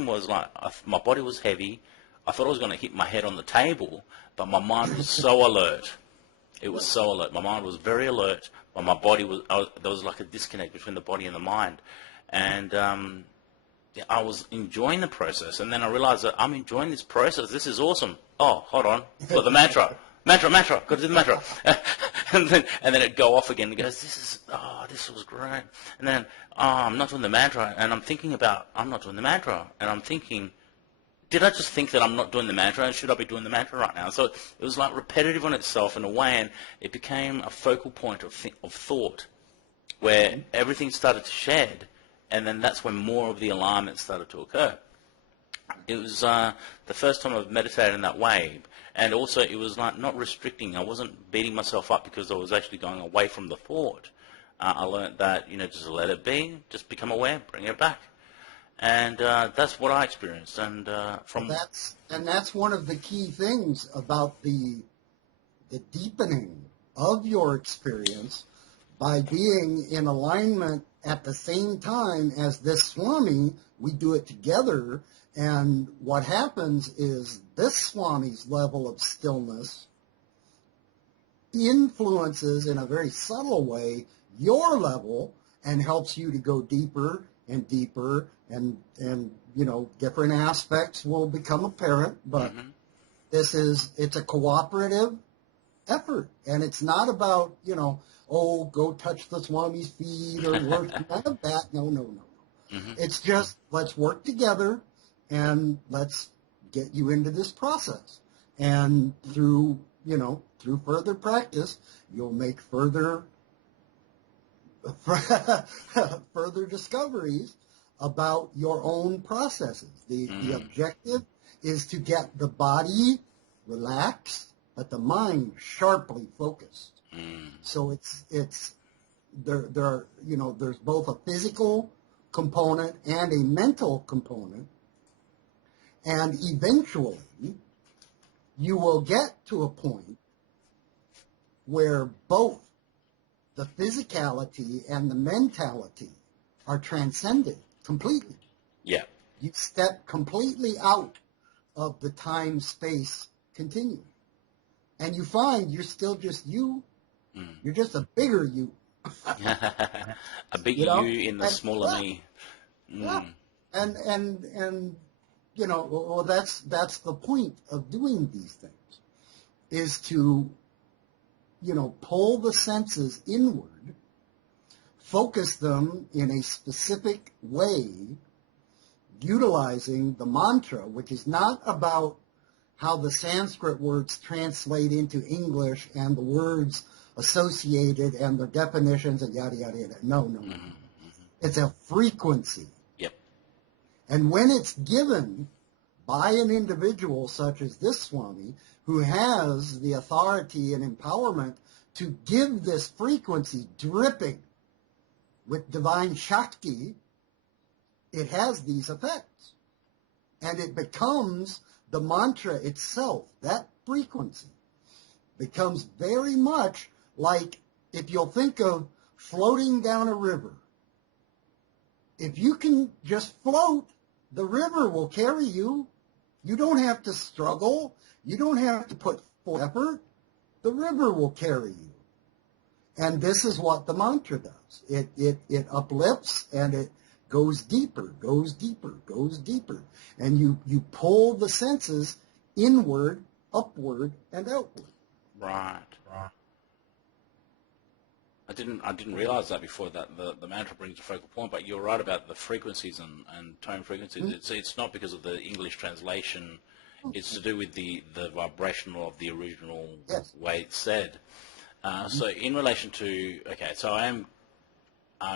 was like, my body was heavy. I thought I was going to hit my head on the table, but my mind was so alert. It was so alert. My mind was very alert, but my body was, there was like a disconnect between the body and the mind. And I was enjoying the process, and then I realized that I'm enjoying this process. This is awesome. Oh, hold on. Got the mantra. Mantra. Got to do the mantra. and then it'd go off again. It goes, this was great. And then, I'm not doing the mantra, and I'm thinking about, I'm not doing the mantra. And I'm thinking, did I just think that I'm not doing the mantra, and should I be doing the mantra right now? So it was like repetitive on itself in a way, and it became a focal point of thought where everything started to shed, and then that's when more of the alignment started to occur. It was the first time I've meditated in that way, and also it was like not restricting. I wasn't beating myself up because I was actually going away from the thought. I learned that, just let it be, just become aware, bring it back. And that's what I experienced. And that's one of the key things about the deepening of your experience by being in alignment at the same time as this Swami. We do it together, and what happens is this Swami's level of stillness influences in a very subtle way your level and helps you to go deeper and deeper, and different aspects will become apparent, but it's a cooperative effort, and it's not about, go touch the Swami's feet or work, none of that, no. It's just, let's work together and let's get you into this process, and through further practice, you'll make further discoveries about your own processes. The objective is to get the body relaxed, but the mind sharply focused. So there's both a physical component and a mental component, and eventually you will get to a point where both the physicality and the mentality are transcended completely. Yeah. You step completely out of the time-space continuum. And you find you're still just you. You're just a bigger you. A bigger you in the smaller me. Yeah. And that's the point of doing these things, is to pull the senses inward, focus them in a specific way, utilizing the mantra, which is not about how the Sanskrit words translate into English and the words associated and their definitions and yada, yada, yada. No. It's a frequency. Yep. And when it's given by an individual such as this Swami, who has the authority and empowerment to give this frequency dripping with divine Shakti, it has these effects. And it becomes the mantra itself, that frequency becomes very much like, if you'll think of floating down a river. If you can just float, the river will carry you. You don't have to struggle. You don't have to put full effort. The river will carry you. And this is what the mantra does. It uplifts and it goes deeper, goes deeper, goes deeper. And you pull the senses inward, upward, and outward. Right. I didn't realize that before, that the mantra brings a focal point, but you're right about the frequencies and tone frequencies. Mm-hmm. It's not because of the English translation. It's to do with the vibrational of the original way it's said. So in relation to, okay, so I'm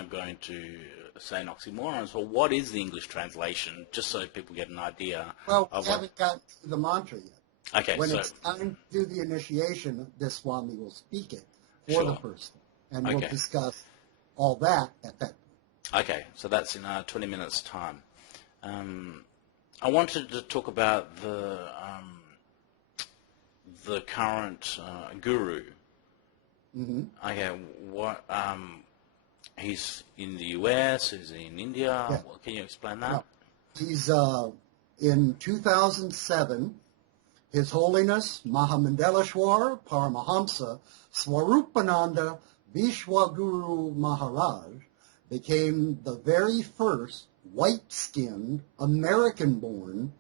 going to say an oxymoron. So what is the English translation, just so people get an idea? Well, we haven't got to the mantra yet. Okay, when it's time to do the initiation, this Swami will speak it for the person. And we'll discuss all that at that point. Okay, so that's in 20 minutes' time. I wanted to talk about the current guru. Mm-hmm. Okay, what? He's in the US. He's in India. Yeah. Well, can you explain that? He's in 2007. His Holiness Mahamandeleshwar Paramahamsa Swarupananda Vishwaguru Maharaj became the very first white-skinned, American-born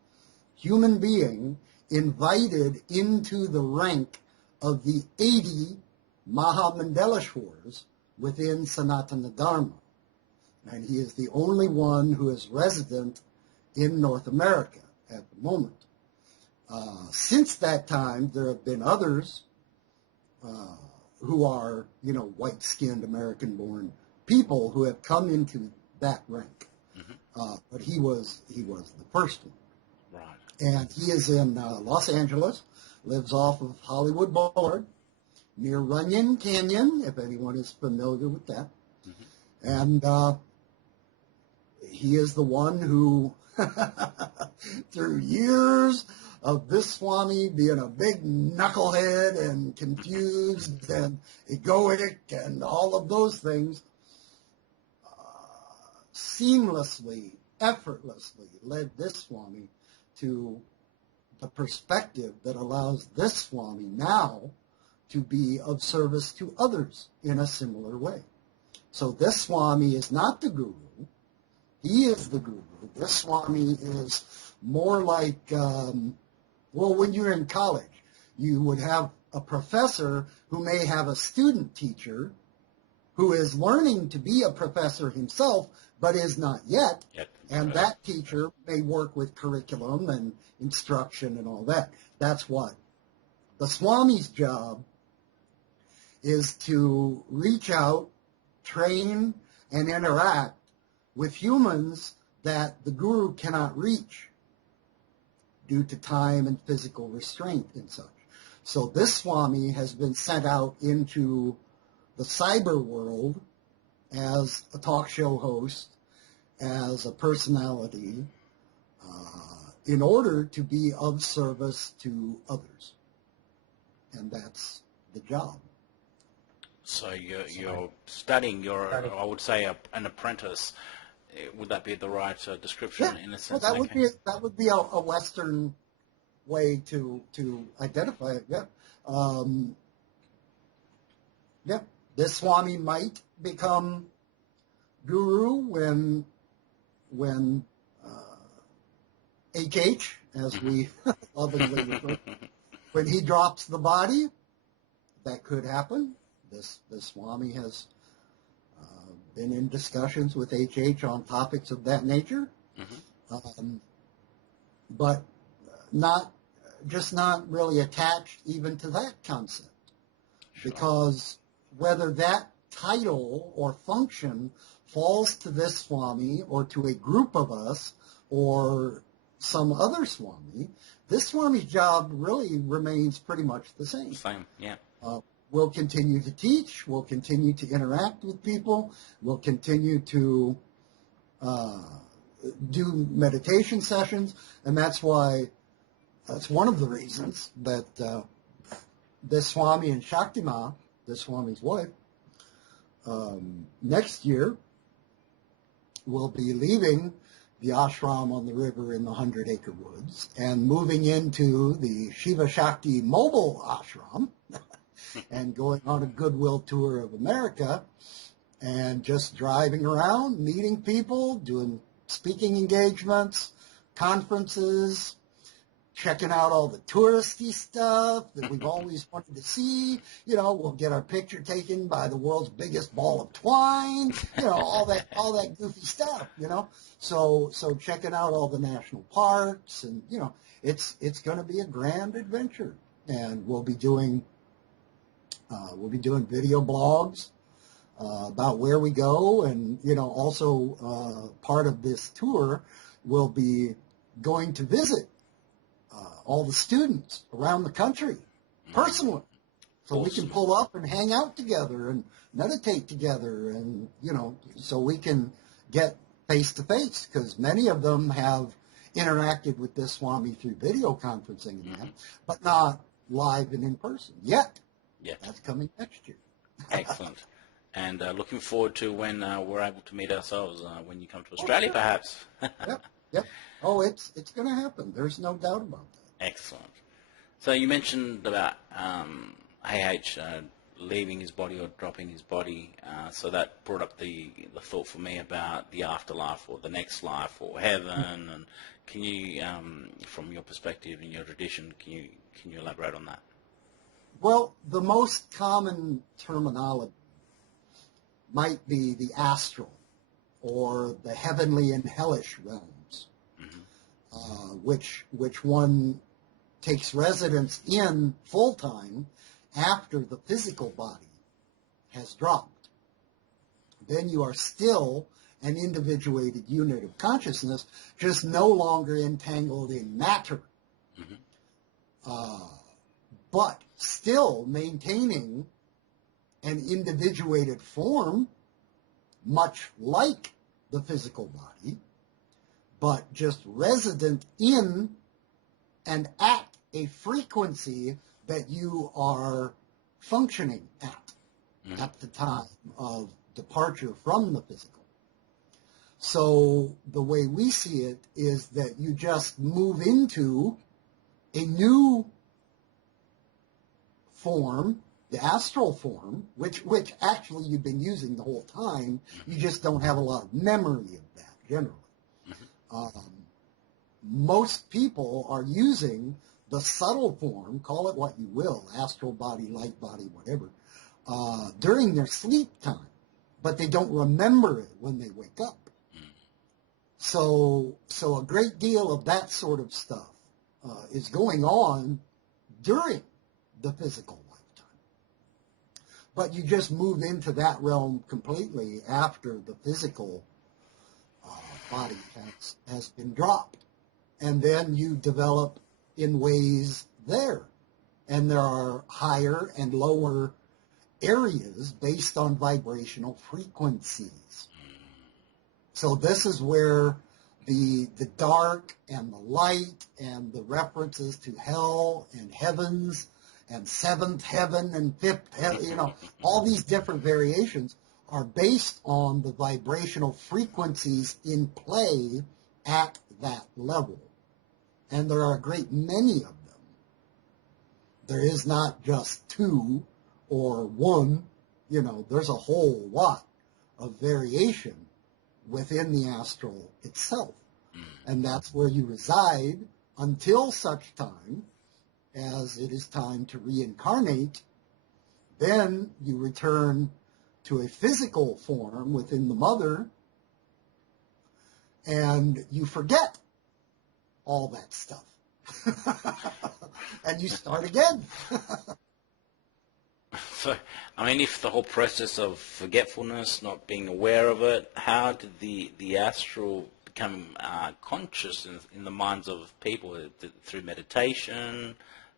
human being invited into the rank of the 80 Mahamandeleshwars within Sanatana Dharma. And he is the only one who is resident in North America at the moment. Since that time, there have been others who are, white-skinned American-born people who have come into that rank. Mm-hmm. But he was the first one. Right. And he is in Los Angeles, lives off of Hollywood Boulevard, near Runyon Canyon, if anyone is familiar with that. Mm-hmm. And he is the one who, through years of this Swami being a big knucklehead and confused and egoic and all of those things, seamlessly, effortlessly led this Swami to the perspective that allows this Swami now to be of service to others in a similar way. So this Swami is not the guru. He is the guru. This Swami is more like, when you're in college, you would have a professor who may have a student teacher who is learning to be a professor himself, but is not yet. And that teacher may work with curriculum and instruction and all that. That's what the Swami's job is, to reach out, train, and interact with humans that the guru cannot reach due to time and physical restraint and such. So this Swami has been sent out into the cyber world as a talk show host, as a personality, in order to be of service to others. And that's the job. So you're studying, I would say, an apprentice. Would that be the right description in a sense? Well, that would be a Western way to identify it. Yeah. This Swami might become guru when HH, as we lovingly refer, when he drops the body. That could happen. This Swami has been in discussions with HH on topics of that nature, but not really attached even to that concept, because whether that title or function falls to this Swami or to a group of us or some other Swami, this Swami's job really remains pretty much the same. Same, yeah. We'll continue to teach. We'll continue to interact with people. We'll continue to do meditation sessions, and that's one of the reasons that this Swami and Shaktima, this Swami's wife, next year will be leaving the ashram on the river in the 100-acre woods and moving into the Shiva Shakti mobile ashram and going on a goodwill tour of America and just driving around, meeting people, doing speaking engagements, conferences, checking out all the touristy stuff that we've always wanted to see. You know, we'll get our picture taken by the world's biggest ball of twine, you know, all that goofy stuff, you know. So checking out all the national parks, and, you know, it's going to be a grand adventure. And we'll be doing video blogs about where we go, and, you know, also part of this tour will be going to visit all the students around the country personally, so we can pull up and hang out together and meditate together, and, you know, so we can get face to face, because many of them have interacted with this Swami through video conferencing and that, but not live and in person yet. Yeah, that's coming next year. Excellent. And looking forward to when we're able to meet ourselves when you come to Australia, perhaps. Yep. Oh, it's going to happen. There's no doubt about that. Excellent. So you mentioned about leaving his body or dropping his body. So that brought up the thought for me about the afterlife or the next life or heaven. And can you, from your perspective and your tradition, can you elaborate on that? Well, the most common terminology might be the astral or the heavenly and hellish realms, which one takes residence in full-time after the physical body has dropped. Then you are still an individuated unit of consciousness, just no longer entangled in matter, but still maintaining an individuated form, much like the physical body, but just resident in and at a frequency that you are functioning at the time of departure from the physical. So the way we see it is that you just move into a new form, the astral form, which actually you've been using the whole time. You just don't have a lot of memory of that generally. Most people are using the subtle form, call it what you will, astral body, light body, whatever, during their sleep time, but they don't remember it when they wake up. So a great deal of that sort of stuff is going on during the physical lifetime. But you just move into that realm completely after the physical body has been dropped. And then you develop in ways there. And there are higher and lower areas based on vibrational frequencies. So this is where the dark and the light and the references to hell and heavens and seventh heaven and fifth heaven, you know, all these different variations are based on the vibrational frequencies in play at that level. And there are a great many of them. There is not just two or one, you know, there's a whole lot of variation within the astral itself. And that's where you reside until such time as it is time to reincarnate. Then you return to a physical form within the mother, and you forget all that stuff. And you start again. So, I mean, if the whole process of forgetfulness, not being aware of it, how did the astral become conscious in the minds of people? Through meditation,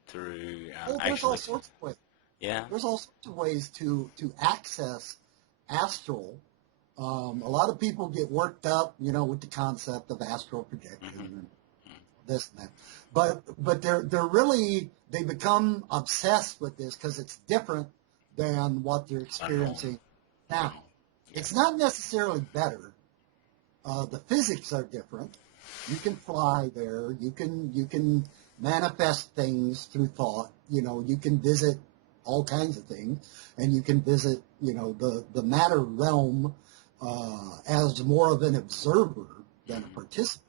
through there's all sorts of ways. Yeah. There's all sorts of ways to access astral A lot of people get worked up, with the concept of astral projection and this and that. But they're really, they become obsessed with this because it's different than what they're experiencing now. It's not necessarily better. The physics are different. You can fly there. You can manifest things through thought. You can visit all kinds of things, and you can visit, the matter realm as more of an observer than a participant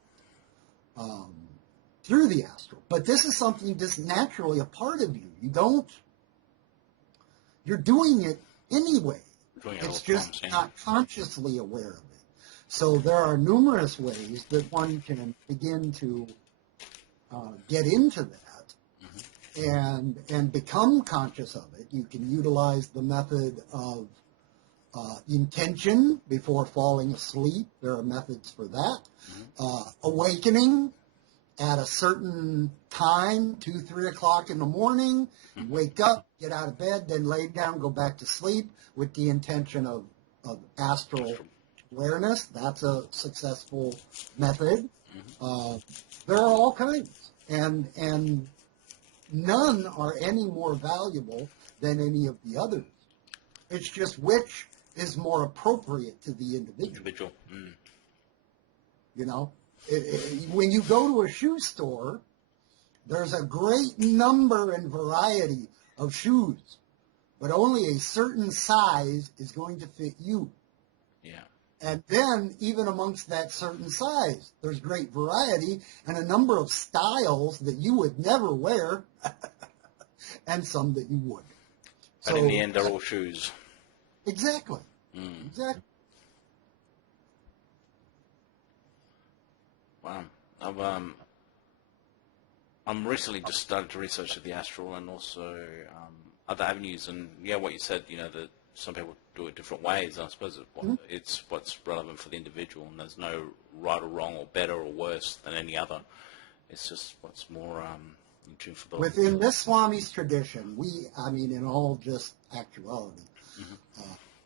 through the astral. But this is something that's naturally a part of you. You're doing it anyway. It's just not consciously aware of it. So there are numerous ways that one can begin to get into that and become conscious of it. You can utilize the method of intention before falling asleep. There are methods for that. Awakening at a certain time, 2, 3 o'clock in the morning, you wake up, get out of bed, then lay down, go back to sleep with the intention of astral awareness. That's a successful method. There are all kinds, and none are any more valuable than any of the others. It's just which is more appropriate to the individual. When you go to a shoe store, there's a great number and variety of shoes, but only a certain size is going to fit you. And then, even amongst that certain size, there's great variety and a number of styles that you would never wear and some that you would. But in the end, they're all shoes. Exactly. Exactly. Wow. I'm recently just started to research the astral and also other avenues. And what you said, that some people do it different ways. I suppose it's what's relevant for the individual, and there's no right or wrong or better or worse than any other. It's just what's more in tune for the... Within this Swami's tradition, in all just actuality,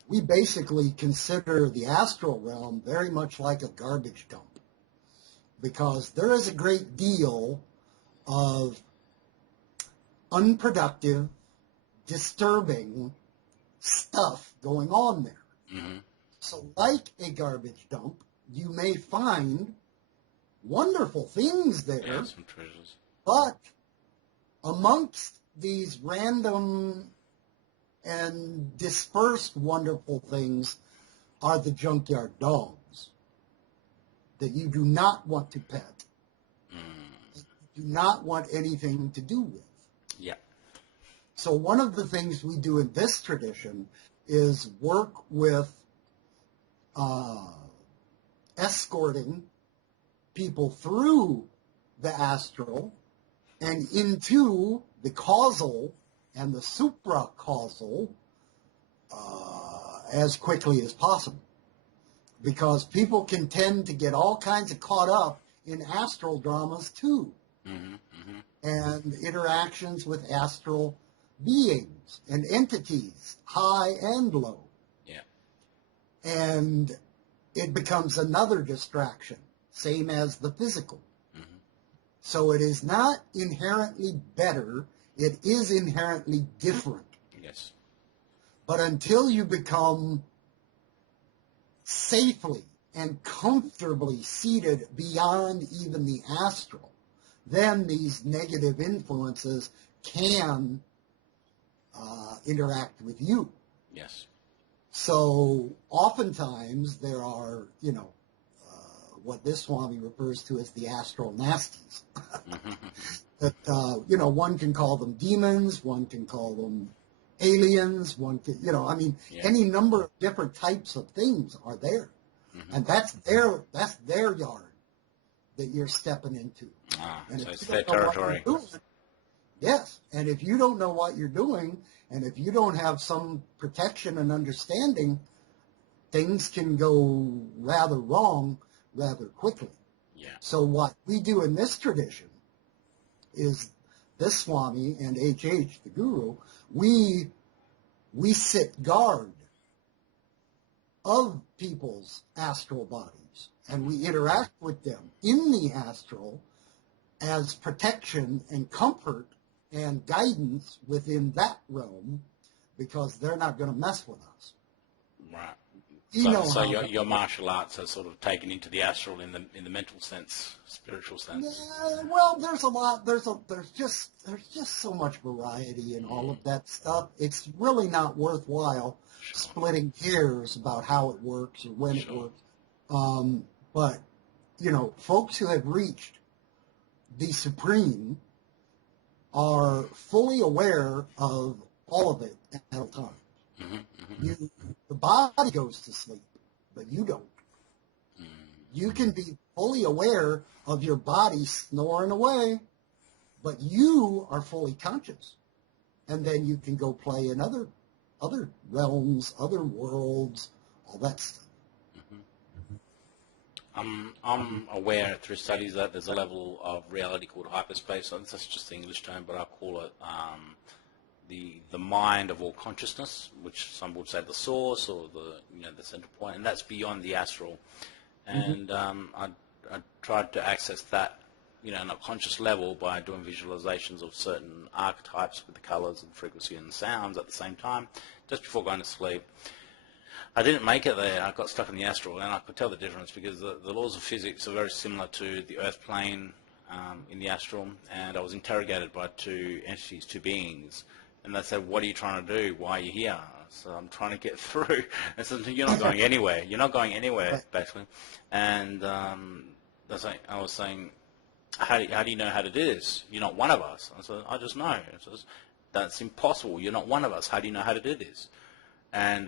we basically consider the astral realm very much like a garbage dump, because there is a great deal of unproductive, disturbing stuff going on there. So like a garbage dump, you may find wonderful things there, some treasures. But amongst these random and dispersed wonderful things are the junkyard dogs that you do not want to pet, do not want anything to do with. So one of the things we do in this tradition is work with escorting people through the astral and into the causal and the supracausal as quickly as possible. Because people can tend to get all kinds of caught up in astral dramas too. And interactions with astral beings and entities, high and low. And it becomes another distraction, same as the physical. So it is not inherently better, it is inherently different. But until you become safely and comfortably seated beyond even the astral, then these negative influences can interact with you. So oftentimes there are, what this Swami refers to as the astral nasties. That, one can call them demons, one can call them aliens, one can, any number of different types of things are there. And that's their yard that you're stepping into. And so it's their territory. Yes, and if you don't know what you're doing, and if you don't have some protection and understanding, things can go rather wrong rather quickly. So what we do in this tradition is this Swami and HH, the Guru, we sit guard of people's astral bodies, and we interact with them in the astral as protection and comfort and guidance within that realm, because they're not going to mess with us. Right. So your martial arts are sort of taken into the astral in the mental sense, spiritual sense. Yeah, well, there's a lot. There's just so much variety in all of that stuff. It's really not worthwhile splitting hairs about how it works or when it works. But folks who have reached the supreme are fully aware of all of it at all times. The body goes to sleep, but you don't. You can be fully aware of your body snoring away, but you are fully conscious. And then you can go play in other realms, other worlds, all that stuff. I'm aware through studies that there's a level of reality called hyperspace. That's just the English term, but I call it the mind of all consciousness, which some would say the source or the center point, and that's beyond the astral. And I tried to access that, on a conscious level by doing visualizations of certain archetypes with the colors and frequency and sounds at the same time, just before going to sleep. I didn't make it there. I got stuck in the astral, and I could tell the difference because the laws of physics are very similar to the earth plane in the astral, and I was interrogated by two entities, two beings, and they said, "What are you trying to do? Why are you here?" So I'm trying to get through. And so you're not going anywhere. You're not going anywhere, basically. And I was saying, how do you know how to do this? You're not one of us. I said, I just know. Says, that's impossible. You're not one of us. How do you know how to do this? And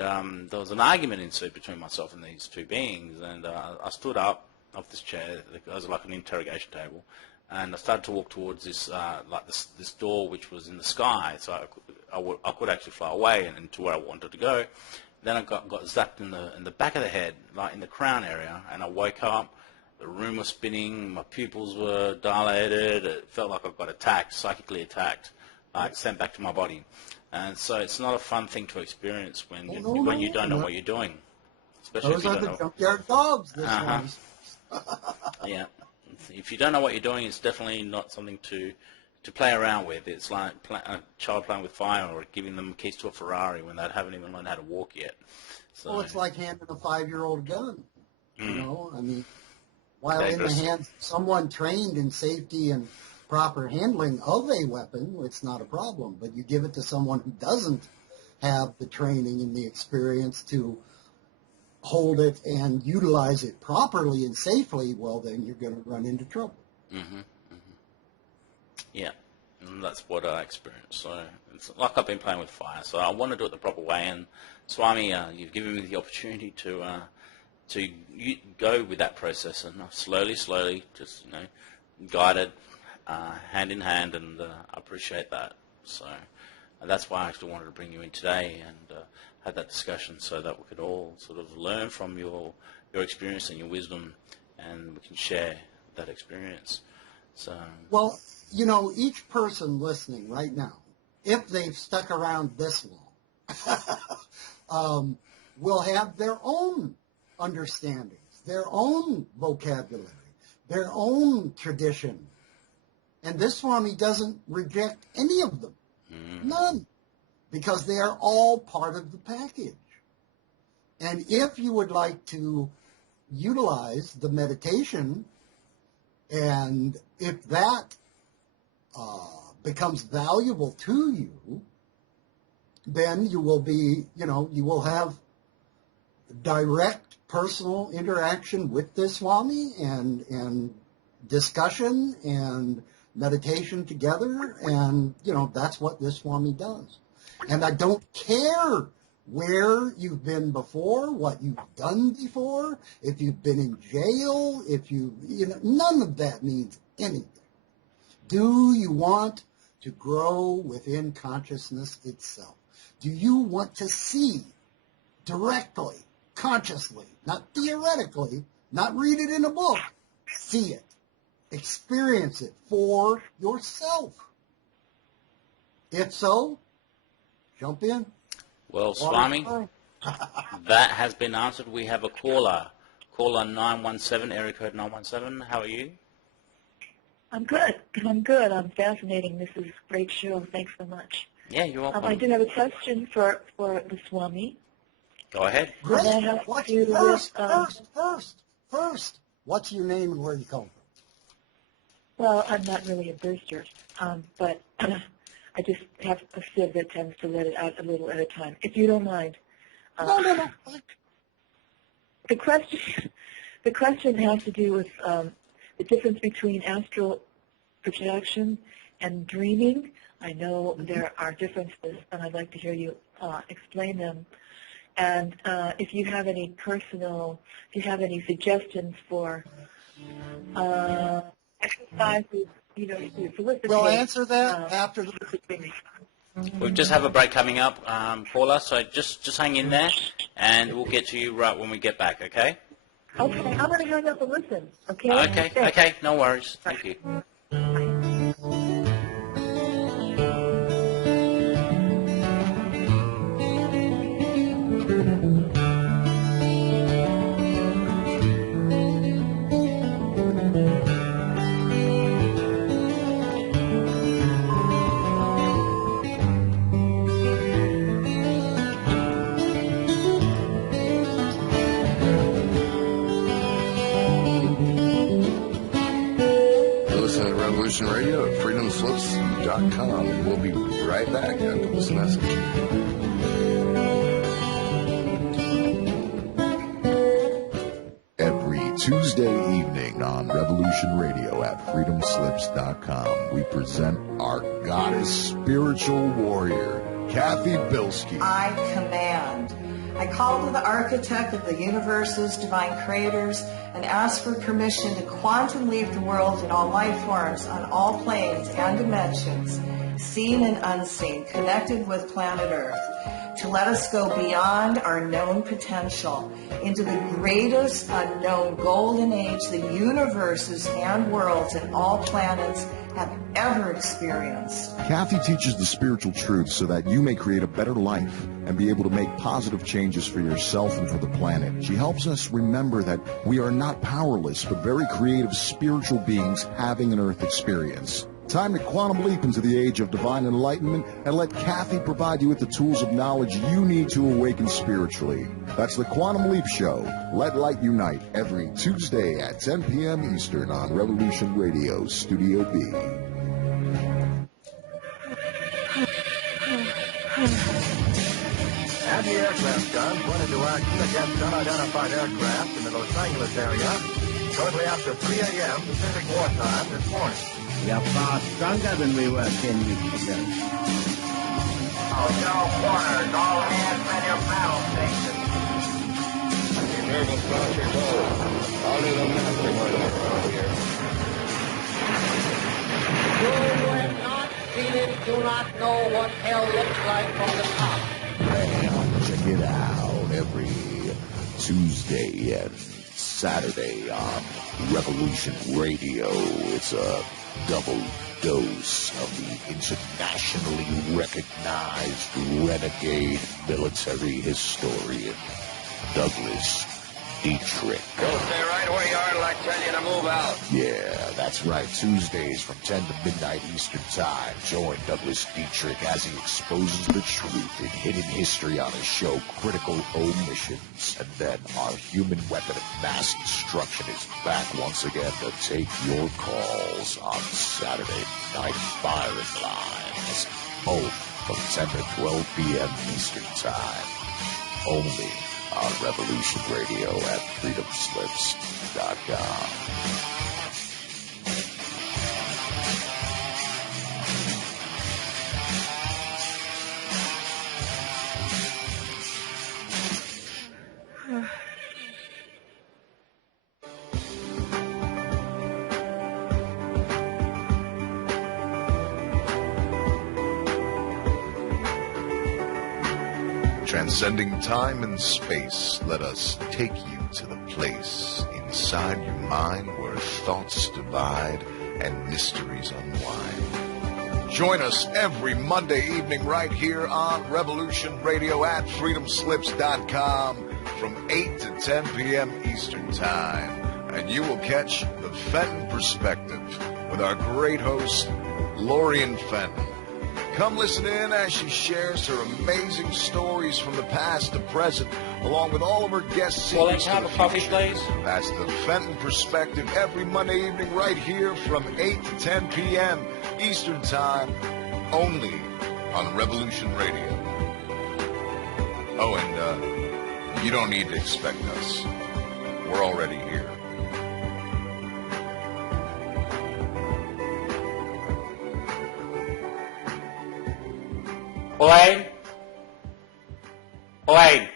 there was an argument ensued between myself and these two beings. And I stood up off this chair. It was like an interrogation table. And I started to walk towards this this door, which was in the sky, so I could actually fly away and to where I wanted to go. Then I got zapped in the back of the head, like in the crown area, and I woke up. The room was spinning, my pupils were dilated. It felt like I got attacked, psychically attacked, like sent back to my body. And so it's not a fun thing to experience when you don't know what you're doing, especially Those if you are don't the know. junkyard dogs. This one. Yeah. If you don't know what you're doing, it's definitely not something to play around with. It's like a child playing with fire or giving them keys to a Ferrari when they haven't even learned how to walk yet. So, well, it's like handing a 5-year-old gun. I mean, while dangerous. in the hands of someone trained in safety and proper handling of a weapon, it's not a problem. But you give it to someone who doesn't have the training and the experience to hold it and utilize it properly and safely, well, then you're going to run into trouble. Yeah, and that's what I experienced. So it's like I've been playing with fire. So I want to do it the proper way. And Swami, you've given me the opportunity to go with that process and slowly, just guided, hand in hand, and I appreciate that. So that's why I actually wanted to bring you in today and had that discussion so that we could all sort of learn from your experience and your wisdom, and we can share that experience. So, well, each person listening right now, if they've stuck around this long, will have their own understandings, their own vocabulary, their own tradition. And this Swami doesn't reject any of them. None. Because they are all part of the package. And if you would like to utilize the meditation, and if that becomes valuable to you, then you will be, you will have direct personal interaction with this Swami and discussion and meditation together, and that's what this Swami does. And I don't care where you've been before, what you've done before, if you've been in jail, if none of that means anything. Do you want to grow within consciousness itself? Do you want to see directly, consciously, not theoretically, not read it in a book, see it, experience it for yourself? If so, jump in. Well, Swami, That has been answered. We have a caller. Caller 917, area code 917. How are you? I'm good. I'm fascinating. This is a great show. Thanks so much. Yeah, you're welcome. I do have a question for the Swami. Go ahead. Great. First, what's your name and where you come from? Well, I'm not really a burster, but I just have a sieve that tends to let it out a little at a time, if you don't mind. No. The question has to do with the difference between astral projection and dreaming. I know there are differences, and I'd like to hear you explain them. And if you have any suggestions for exercises, to facilitate. We'll answer that after the dreaming. We just have a break coming up, caller, so just hang in there, and we'll get to you right when we get back, okay? Okay, I'm going to hang up and listen, okay? Okay, no worries. Thank you. Radio at freedomslips.com. We'll be right back after this message. Every Tuesday evening on Revolution Radio at freedomslips.com, we present our goddess spiritual warrior, Kathy Bilski. I command. I call to the architect of the universe's divine creators and ask for permission to quantum leap the world in all life forms on all planes and dimensions, seen and unseen, connected with planet Earth, to let us go beyond our known potential into the greatest unknown golden age the universes and worlds and all planets have ever experienced. Kathy teaches the spiritual truth so that you may create a better life and be able to make positive changes for yourself and for the planet. She helps us remember that we are not powerless, but very creative spiritual beings having an Earth experience. Time to quantum leap into the age of divine enlightenment and let Kathy provide you with the tools of knowledge you need to awaken spiritually. That's the Quantum Leap Show. Let Light Unite every Tuesday at 10 p.m. Eastern on Revolution Radio, Studio B. Anti-aircraft guns went into action against unidentified aircraft in the Los Angeles area shortly after 3 a.m. Pacific wartime this morning. We are far stronger than we were 10 weeks ago. General Quarters, all hands man your battle stations. Nervous Dr. I'll do the master here. You who have not seen it do not know what hell looks like from the top. Well, check it out every Tuesday and Saturday on Revolution Radio. It's a double dose of the internationally recognized renegade military historian, Douglas Dietrich. You'll stay right where you are until I tell you to move out. Yeah, that's right. Tuesdays from 10 to midnight Eastern Time. Join Douglas Dietrich as he exposes the truth in hidden history on his show, Critical Omissions. And then our human weapon of mass destruction is back once again to take your calls on Saturday Night Firing Lines. Both from 10 to 12 p.m. Eastern Time. Only on Revolution Radio at freedomslips.com. Transcending time and space, let us take you to the place inside your mind where thoughts divide and mysteries unwind. Join us every Monday evening right here on Revolution Radio at freedomslips.com from 8 to 10 p.m. Eastern Time. And you will catch the Fenton Perspective with our great host, Lorian Fenton. Come listen in as she shares her amazing stories from the past to present, along with all of her guest secrets to the future. That's the Fenton Perspective every Monday evening right here from 8 to 10 p.m. Eastern Time, only on Revolution Radio. Oh, and you don't need to expect us. We're already here. Elaine? Elaine?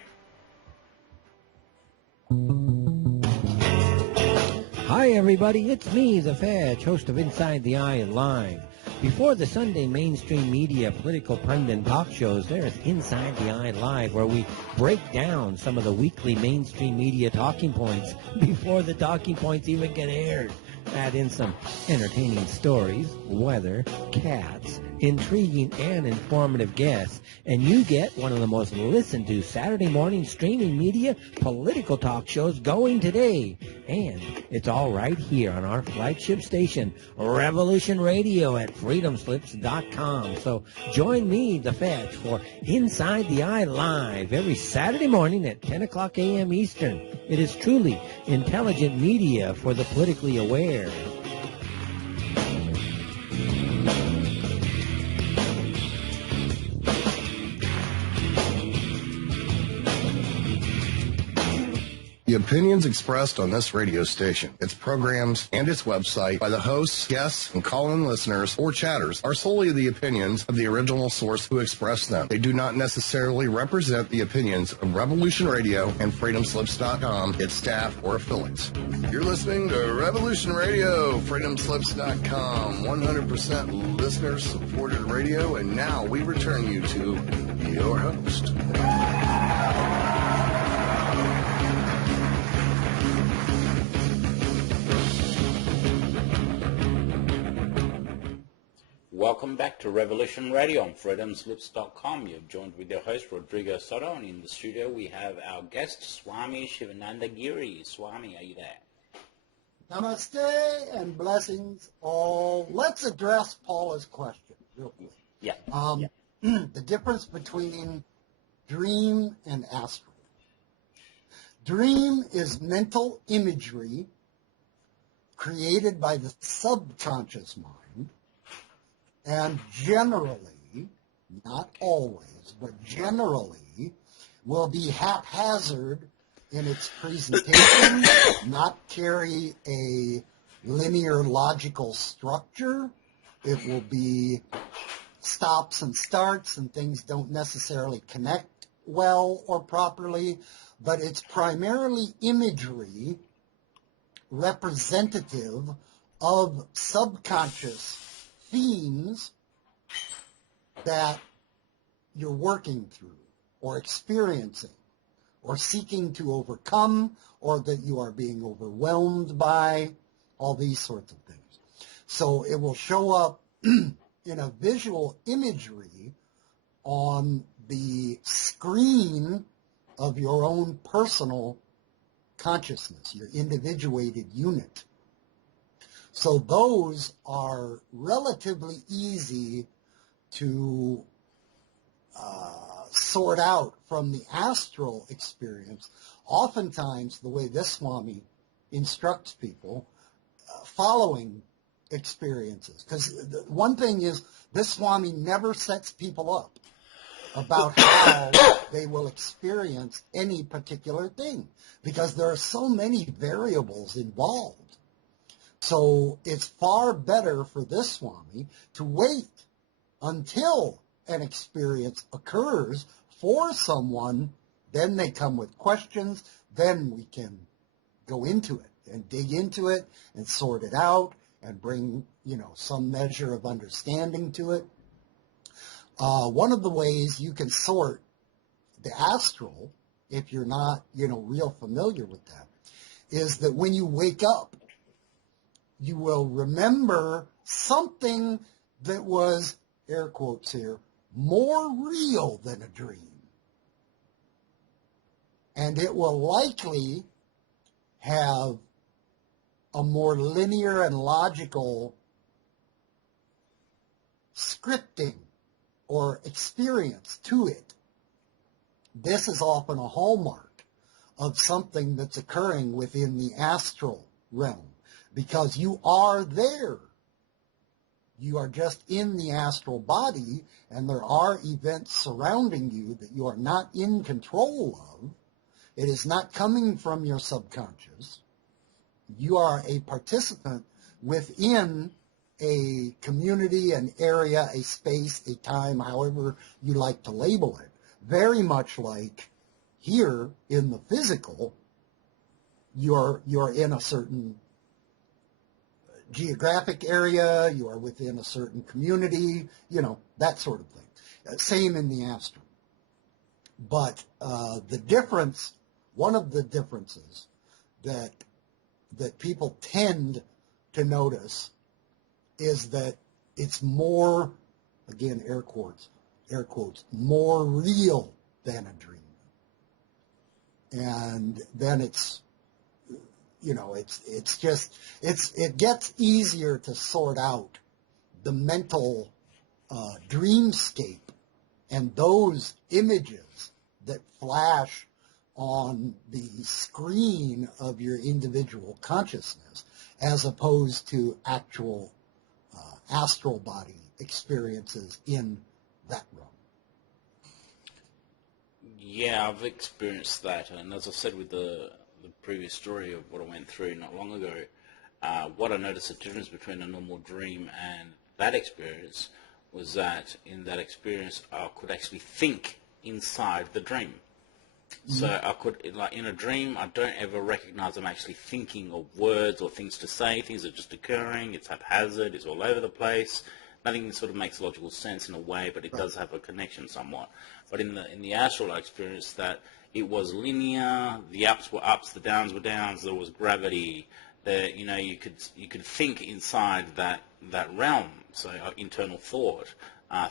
Hi, everybody. It's me, The Fetch, host of Inside the Eye Live. Before the Sunday mainstream media political pundit talk shows, there's Inside the Eye Live, where we break down some of the weekly mainstream media talking points before the talking points even get aired. Add in some entertaining stories, weather, cats, intriguing and informative guests, and you get one of the most listened to Saturday morning streaming media political talk shows going today. And it's all right here on our flagship station, Revolution Radio at freedomslips.com. So join me, The Fetch, for Inside the Eye Live every Saturday morning at 10 o'clock a.m. Eastern. It is truly intelligent media for the politically aware. The opinions expressed on this radio station, its programs, and its website by the hosts, guests, and call-in listeners or chatters are solely the opinions of the original source who expressed them. They do not necessarily represent the opinions of Revolution Radio and freedomslips.com, its staff, or affiliates. You're listening to Revolution Radio, freedomslips.com, 100% listener-supported radio, and now we return you to your host. Welcome back to Revolution Radio on freedomslips.com. You're joined with your host, Rodrigo Soto, and in the studio we have our guest, Swami Shivananda Giri. Swami, are you there? Namaste and blessings all. Let's address Paula's question real quick. Yeah. The difference between dream and astral. Dream is mental imagery created by the subconscious mind, and generally, not always, but generally, will be haphazard in its presentation, not carry a linear logical structure. It will be stops and starts, and things don't necessarily connect well or properly, but it's primarily imagery representative of subconscious themes that you're working through or experiencing or seeking to overcome, or that you are being overwhelmed by, all these sorts of things. So it will show up in a visual imagery on the screen of your own personal consciousness, your individuated unit. So those are relatively easy to sort out from the astral experience. Oftentimes, the way this Swami instructs people, following experiences. Because one thing is, this Swami never sets people up about how they will experience any particular thing, because there are so many variables involved. So it's far better for this Swami to wait until an experience occurs for someone, then they come with questions, then we can go into it and dig into it and sort it out and bring, some measure of understanding to it. One of the ways you can sort the astral, if you're not, real familiar with that, is that when you wake up, you will remember something that was air quotes here, more real than a dream. And it will likely have a more linear and logical scripting or experience to it. This is often a hallmark of something that's occurring within the astral realm, because you are there. You are just in the astral body, and there are events surrounding you that you are not in control of. It is not coming from your subconscious. You are a participant within a community, an area, a space, a time, however you like to label it. Very much like here in the physical, you're in a certain geographic area, you are within a certain community, that sort of thing. Same in the astral. But the difference, one of the differences that people tend to notice is that it's more, again, air quotes, more real than a dream. And then it gets easier to sort out the mental dreamscape and those images that flash on the screen of your individual consciousness as opposed to actual astral body experiences in that realm. Yeah, I've experienced that, and as I said with the previous story of what I went through not long ago, what I noticed the difference between a normal dream and that experience was that in that experience I could actually think inside the dream. So I could, like in a dream, I don't ever recognize I'm actually thinking of words or things to say. Things are just occurring. It's haphazard. It's all over the place. Nothing sort of makes logical sense in a way, but it does have a connection somewhat. But in the astral, I experienced that it was linear. The ups were ups, the downs were downs. There was gravity. You could think inside that realm. So internal thought,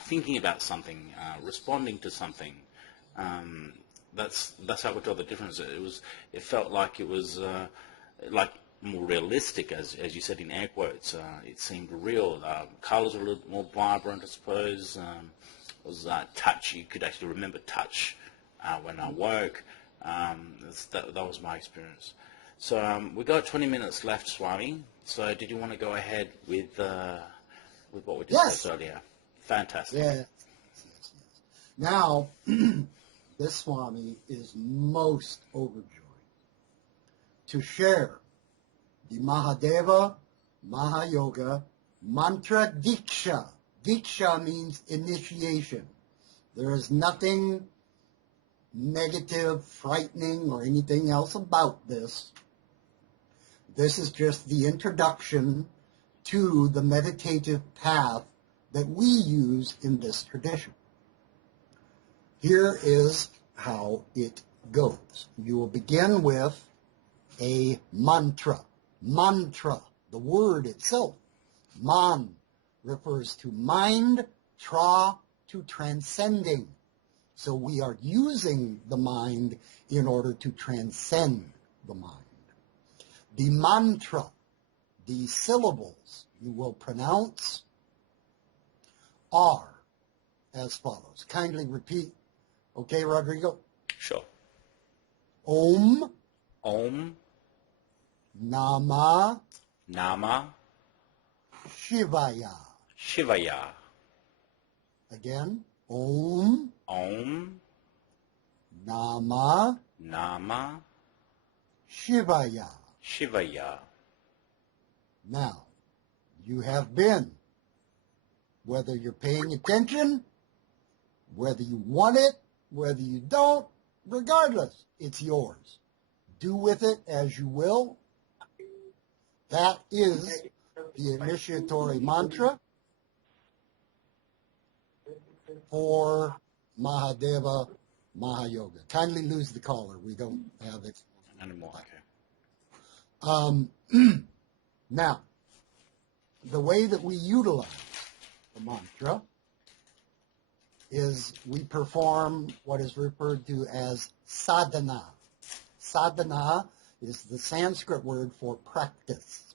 thinking about something, responding to something. That's how I could tell the difference. It felt like it was like more realistic, as you said in air quotes. It seemed real. Colors were a little more vibrant, I suppose. It was touch. You could actually remember touch when I woke. That was my experience. So we got 20 minutes left, Swami. So did you want to go ahead with what we discussed earlier? Fantastic. Yes. Now, this Swami is most overjoyed to share the Mahadeva Mahayoga Mantra Diksha. Diksha means initiation. There is nothing negative, frightening, or anything else about this. This is just the introduction to the meditative path that we use in this tradition. Here is how it goes. You will begin with a mantra. Mantra, the word itself. Man refers to mind, tra to transcending. So we are using the mind in order to transcend the mind. The mantra, the syllables you will pronounce are as follows. Kindly repeat. Okay, Rodrigo? Sure. Om. Om. Nama. Nama. Shivaya. Shivaya. Again. Om. Om. Nama. Nama. Shivaya. Shivaya. Now, you have been, whether you're paying attention, whether you want it, whether you don't, regardless, it's yours. Do with it as you will. That is the initiatory mantra for Mahadeva Mahayoga. Kindly lose the caller. We don't have it anymore. Okay. Now, the way that we utilize the mantra is we perform what is referred to as sadhana. Sadhana is the Sanskrit word for practice.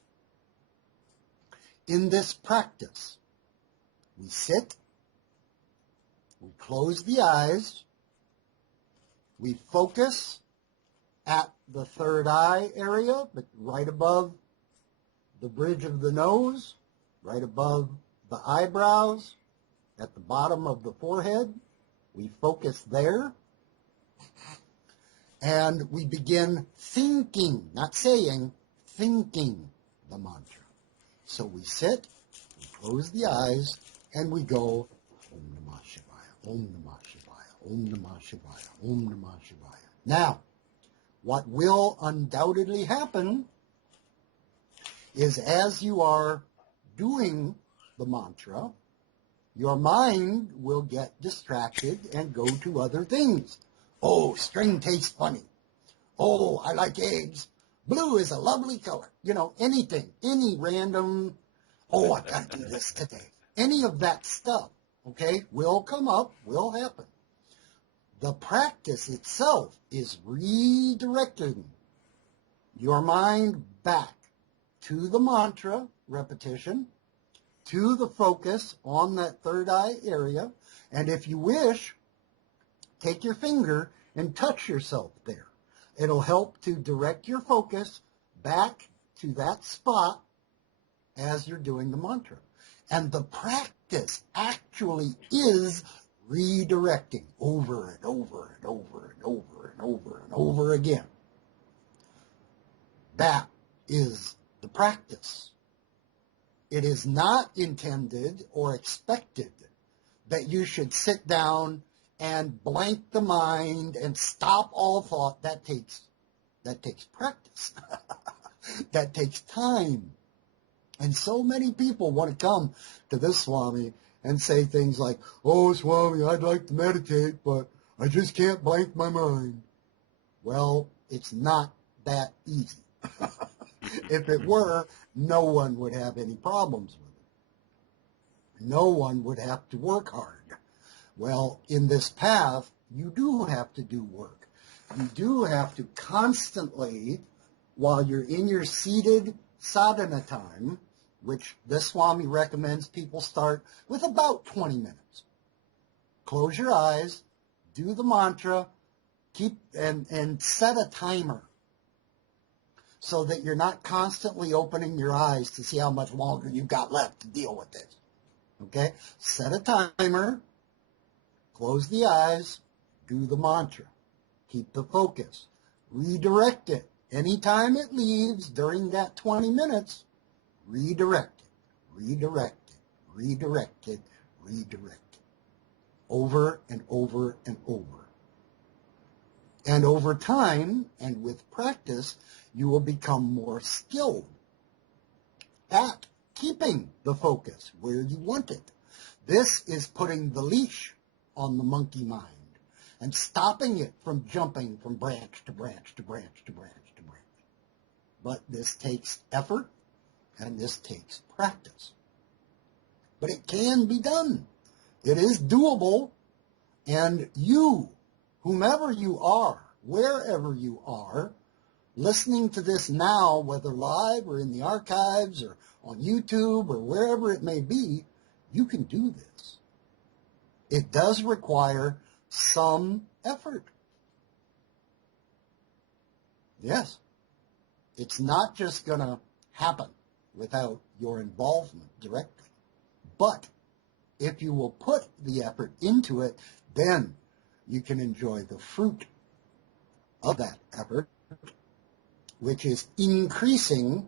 In this practice, we sit, we close the eyes, we focus at the third eye area, but right above the bridge of the nose, right above the eyebrows, at the bottom of the forehead. We focus there. And we begin thinking, not saying, thinking the mantra. So we sit, we close the eyes, and we go, Om Namah Shivaya, Om Namah Shivaya, Om Namah Shivaya, Om Namah Shivaya. Now, what will undoubtedly happen is as you are doing the mantra, your mind will get distracted and go to other things. Oh, string tastes funny. Oh, I like eggs. Blue is a lovely color. You know, anything, any random, oh, I've got to do this today. Any of that stuff, okay, will come up, will happen. The practice itself is redirecting your mind back to the mantra repetition, to the focus on that third eye area, and if you wish, take your finger and touch yourself there. It'll help to direct your focus back to that spot as you're doing the mantra. And the practice actually is redirecting over and over and over and over and over and over again. That is the practice. It is not intended or expected that you should sit down and blank the mind and stop all thought. That takes practice. That takes time. And so many people want to come to this Swami and say things like, oh, Swami, I'd like to meditate, but I just can't blank my mind. Well, it's not that easy. If it were, no one would have any problems with it. No one would have to work hard. Well, in this path, you do have to do work. You do have to constantly, while you're in your seated sadhana time, which this Swami recommends people start with about 20 minutes. Close your eyes, do the mantra, keep and set a timer so that you're not constantly opening your eyes to see how much longer you've got left to deal with this. Okay? Set a timer, close the eyes, do the mantra. Keep the focus. Redirect it. Anytime it leaves during that 20 minutes, redirect it, redirect it, redirect it, redirect it. Over and over and over. And over time, and with practice, you will become more skilled at keeping the focus where you want it. This is putting the leash on the monkey mind and stopping it from jumping from branch to branch to branch to branch to branch. But this takes effort and this takes practice. But it can be done. It is doable, and you, whomever you are, wherever you are, listening to this now, whether live or in the archives or on YouTube or wherever it may be, you can do this. It does require some effort. Yes. It's not just going to happen without your involvement directly. But if you will put the effort into it, then you can enjoy the fruit of that effort, which is increasing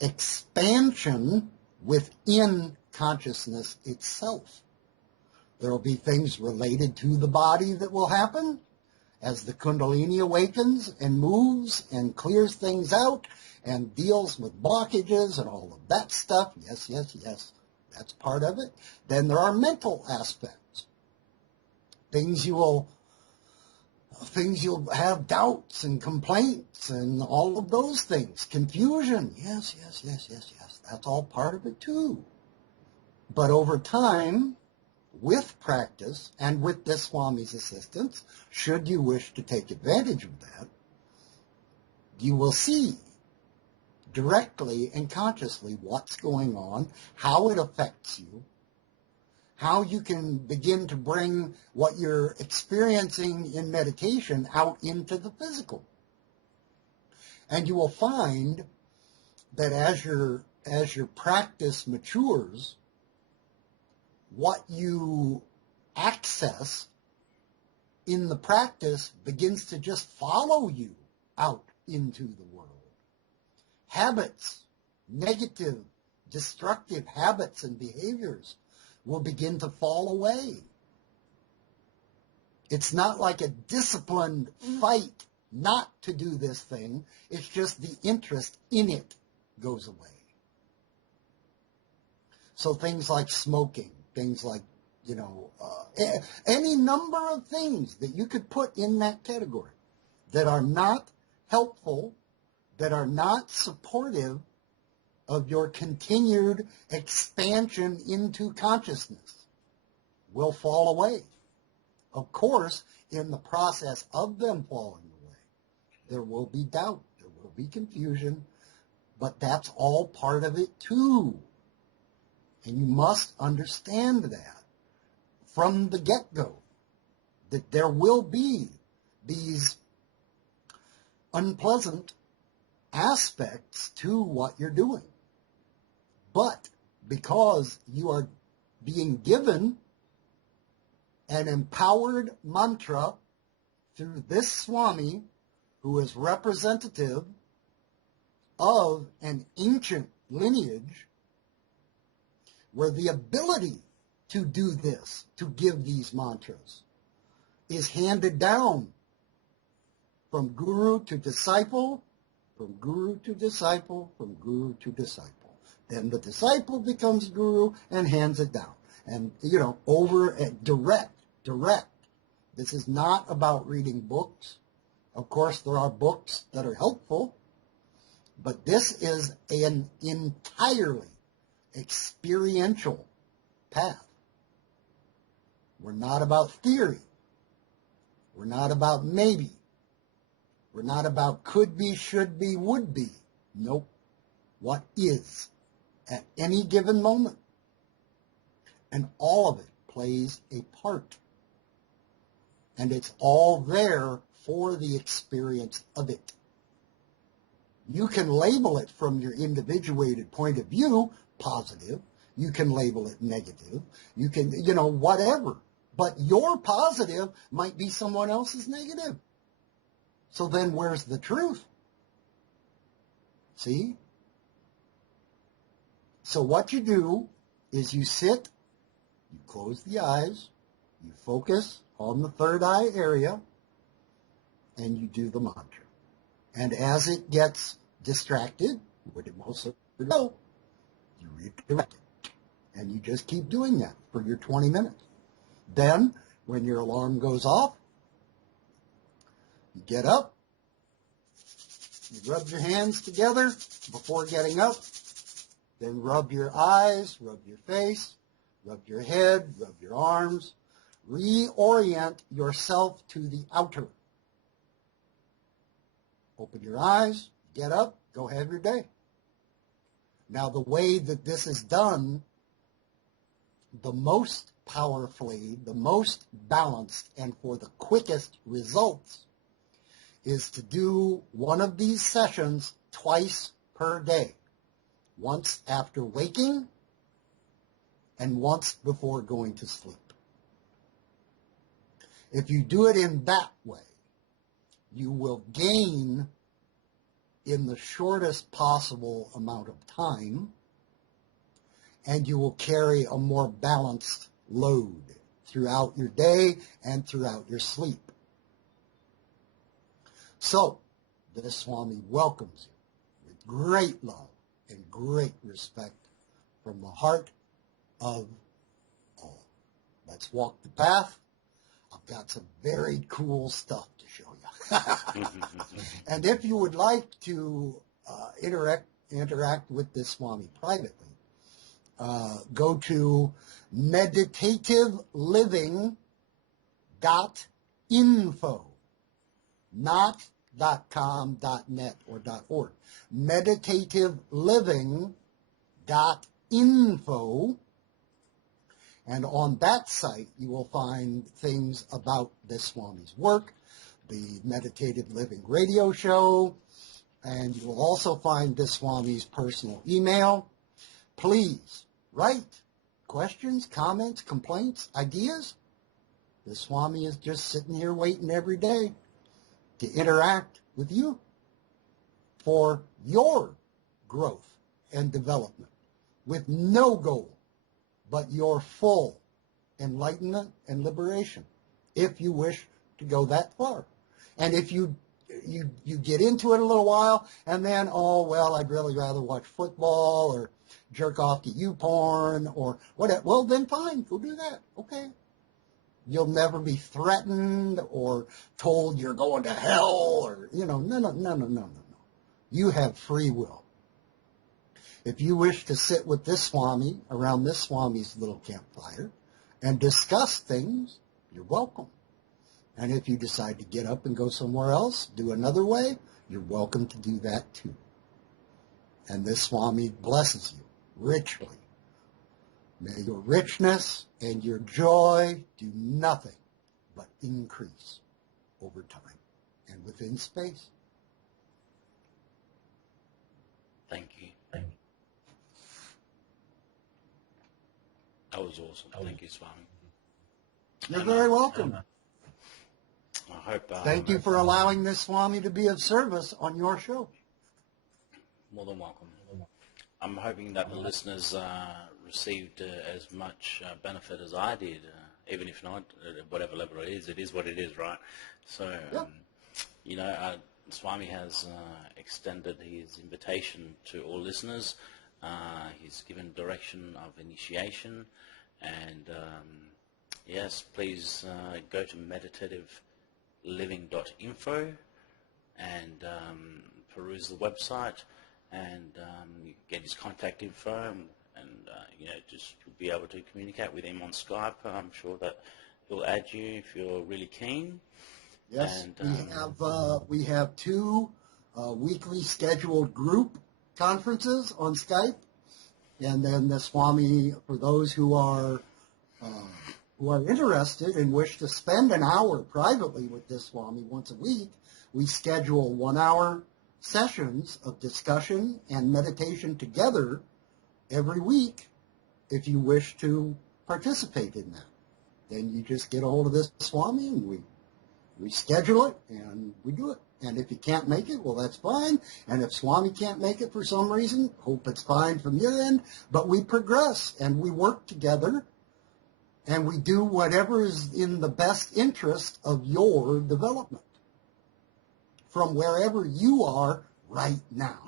expansion within consciousness itself. There will be things related to the body that will happen as the Kundalini awakens and moves and clears things out and deals with blockages and all of that stuff. Yes, yes, yes. That's part of it. Then there are mental aspects. Things you'll have doubts and complaints and all of those things. Confusion. Yes, yes, yes, yes, yes. That's all part of it too. But over time, with practice and with this Swami's assistance, should you wish to take advantage of that, you will see directly and consciously what's going on, how it affects you, how you can begin to bring what you're experiencing in meditation out into the physical. And you will find that as your practice matures, what you access in the practice begins to just follow you out into the world. Habits, negative, destructive habits and behaviors will begin to fall away. It's not like a disciplined fight not to do this thing. It's just the interest in it goes away. So things like smoking, things like, any number of things that you could put in that category that are not helpful, that are not supportive of your continued expansion into consciousness will fall away. Of course, in the process of them falling away, there will be doubt, there will be confusion, but that's all part of it too. And you must understand that from the get-go, that there will be these unpleasant aspects to what you're doing. But because you are being given an empowered mantra through this Swami, who is representative of an ancient lineage, where the ability to do this, to give these mantras, is handed down from guru to disciple, from guru to disciple, from guru to disciple. Then the disciple becomes guru and hands it down. And, over direct. This is not about reading books. Of course, there are books that are helpful, but this is an entirely experiential path. We're not about theory. We're not about maybe. We're not about could be, should be, would be. Nope. What is at any given moment. And all of it plays a part. And it's all there for the experience of it. You can label it from your individuated point of view, positive. You can label it negative. You can, whatever. But your positive might be someone else's negative. So then where's the truth? See? So what you do is you sit, you close the eyes, you focus on the third eye area, and you do the mantra. And as it gets distracted, what it most certainly will, you redirect it. And you just keep doing that for your 20 minutes. Then, when your alarm goes off, you get up, you rub your hands together before getting up, then rub your eyes, rub your face, rub your head, rub your arms. Reorient yourself to the outer. Open your eyes, get up, go have your day. Now, the way that this is done, the most powerfully, the most balanced, and for the quickest results, is to do one of these sessions twice per day. Once after waking and once before going to sleep. If you do it in that way, you will gain in the shortest possible amount of time, and you will carry a more balanced load throughout your day and throughout your sleep. So, this Swami welcomes you with great love and great respect from the heart of all. Let's walk the path. I've got some very cool stuff to show you. And if you would like to interact with this Swami privately, go to meditativeliving.info, not .com, .net, or .org. Meditativeliving.info. And on that site, you will find things about this Swami's work, the Meditative Living radio show, and you will also find this Swami's personal email. Please write questions, comments, complaints, ideas. The Swami is just sitting here waiting every day to interact with you for your growth and development with no goal but your full enlightenment and liberation, if you wish to go that far. And if you get into it a little while, and then, oh, well, I'd really rather watch football or jerk off to you-porn or whatever, well, then fine, go do that. Okay. You'll never be threatened or told you're going to hell or, no. You have free will. If you wish to sit with this Swami around this Swami's little campfire and discuss things, you're welcome. And if you decide to get up and go somewhere else, do another way, you're welcome to do that too. And this Swami blesses you richly. May your richness and your joy do nothing but increase over time and within space. Thank you. That was awesome. Thank you, Swami. You're very welcome. I hope. Thank you for allowing this Swami to be of service on your show. More than welcome. I'm hoping that the listeners received as much benefit as I did, even if not, whatever level it is what it is, right? So, Swami has extended his invitation to all listeners. He's given direction of initiation, and yes, please go to meditativeliving.info and peruse the website and get his contact info, and just be able to communicate with him on Skype. I'm sure that he'll add you if you're really keen. Yes, and, we have two weekly scheduled group conferences on Skype, and then the Swami, for those who are interested and wish to spend an hour privately with this Swami once a week, we schedule 1 hour sessions of discussion and meditation together every week. If you wish to participate in that, then you just get a hold of this Swami and we schedule it and we do it. And if you can't make it, well, that's fine. And if Swami can't make it for some reason, hope it's fine from your end. But we progress and we work together and we do whatever is in the best interest of your development from wherever you are right now.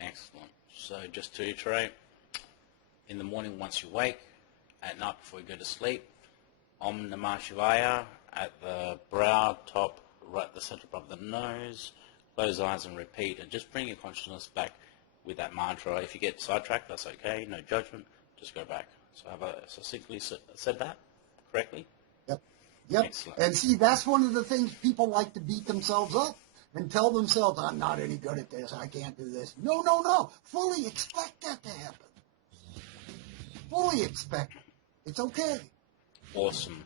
Excellent. So just to iterate, in the morning once you wake, at night before you go to sleep, Om Namah Shivaya at the brow, top, right at the center above the nose, close eyes and repeat, and just bring your consciousness back with that mantra. If you get sidetracked, that's okay, no judgment, just go back. So have I succinctly said that correctly? Yep. Excellent. And see, that's one of the things people like to beat themselves up and tell themselves, I'm not any good at this, I can't do this. No. Fully expect that to happen. Fully expect it. It's okay. Awesome.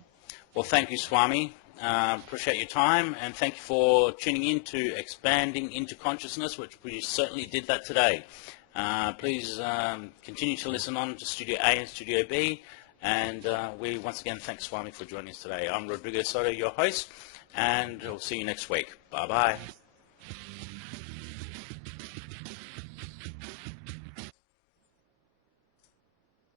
Well, thank you, Swami. Appreciate your time, and thank you for tuning in to Expanding into Consciousness, which we certainly did that today. Please continue to listen on to Studio A and Studio B, and we once again thank Swami for joining us today. I'm Rodrigo Soto, your host, and we'll see you next week. Bye-bye.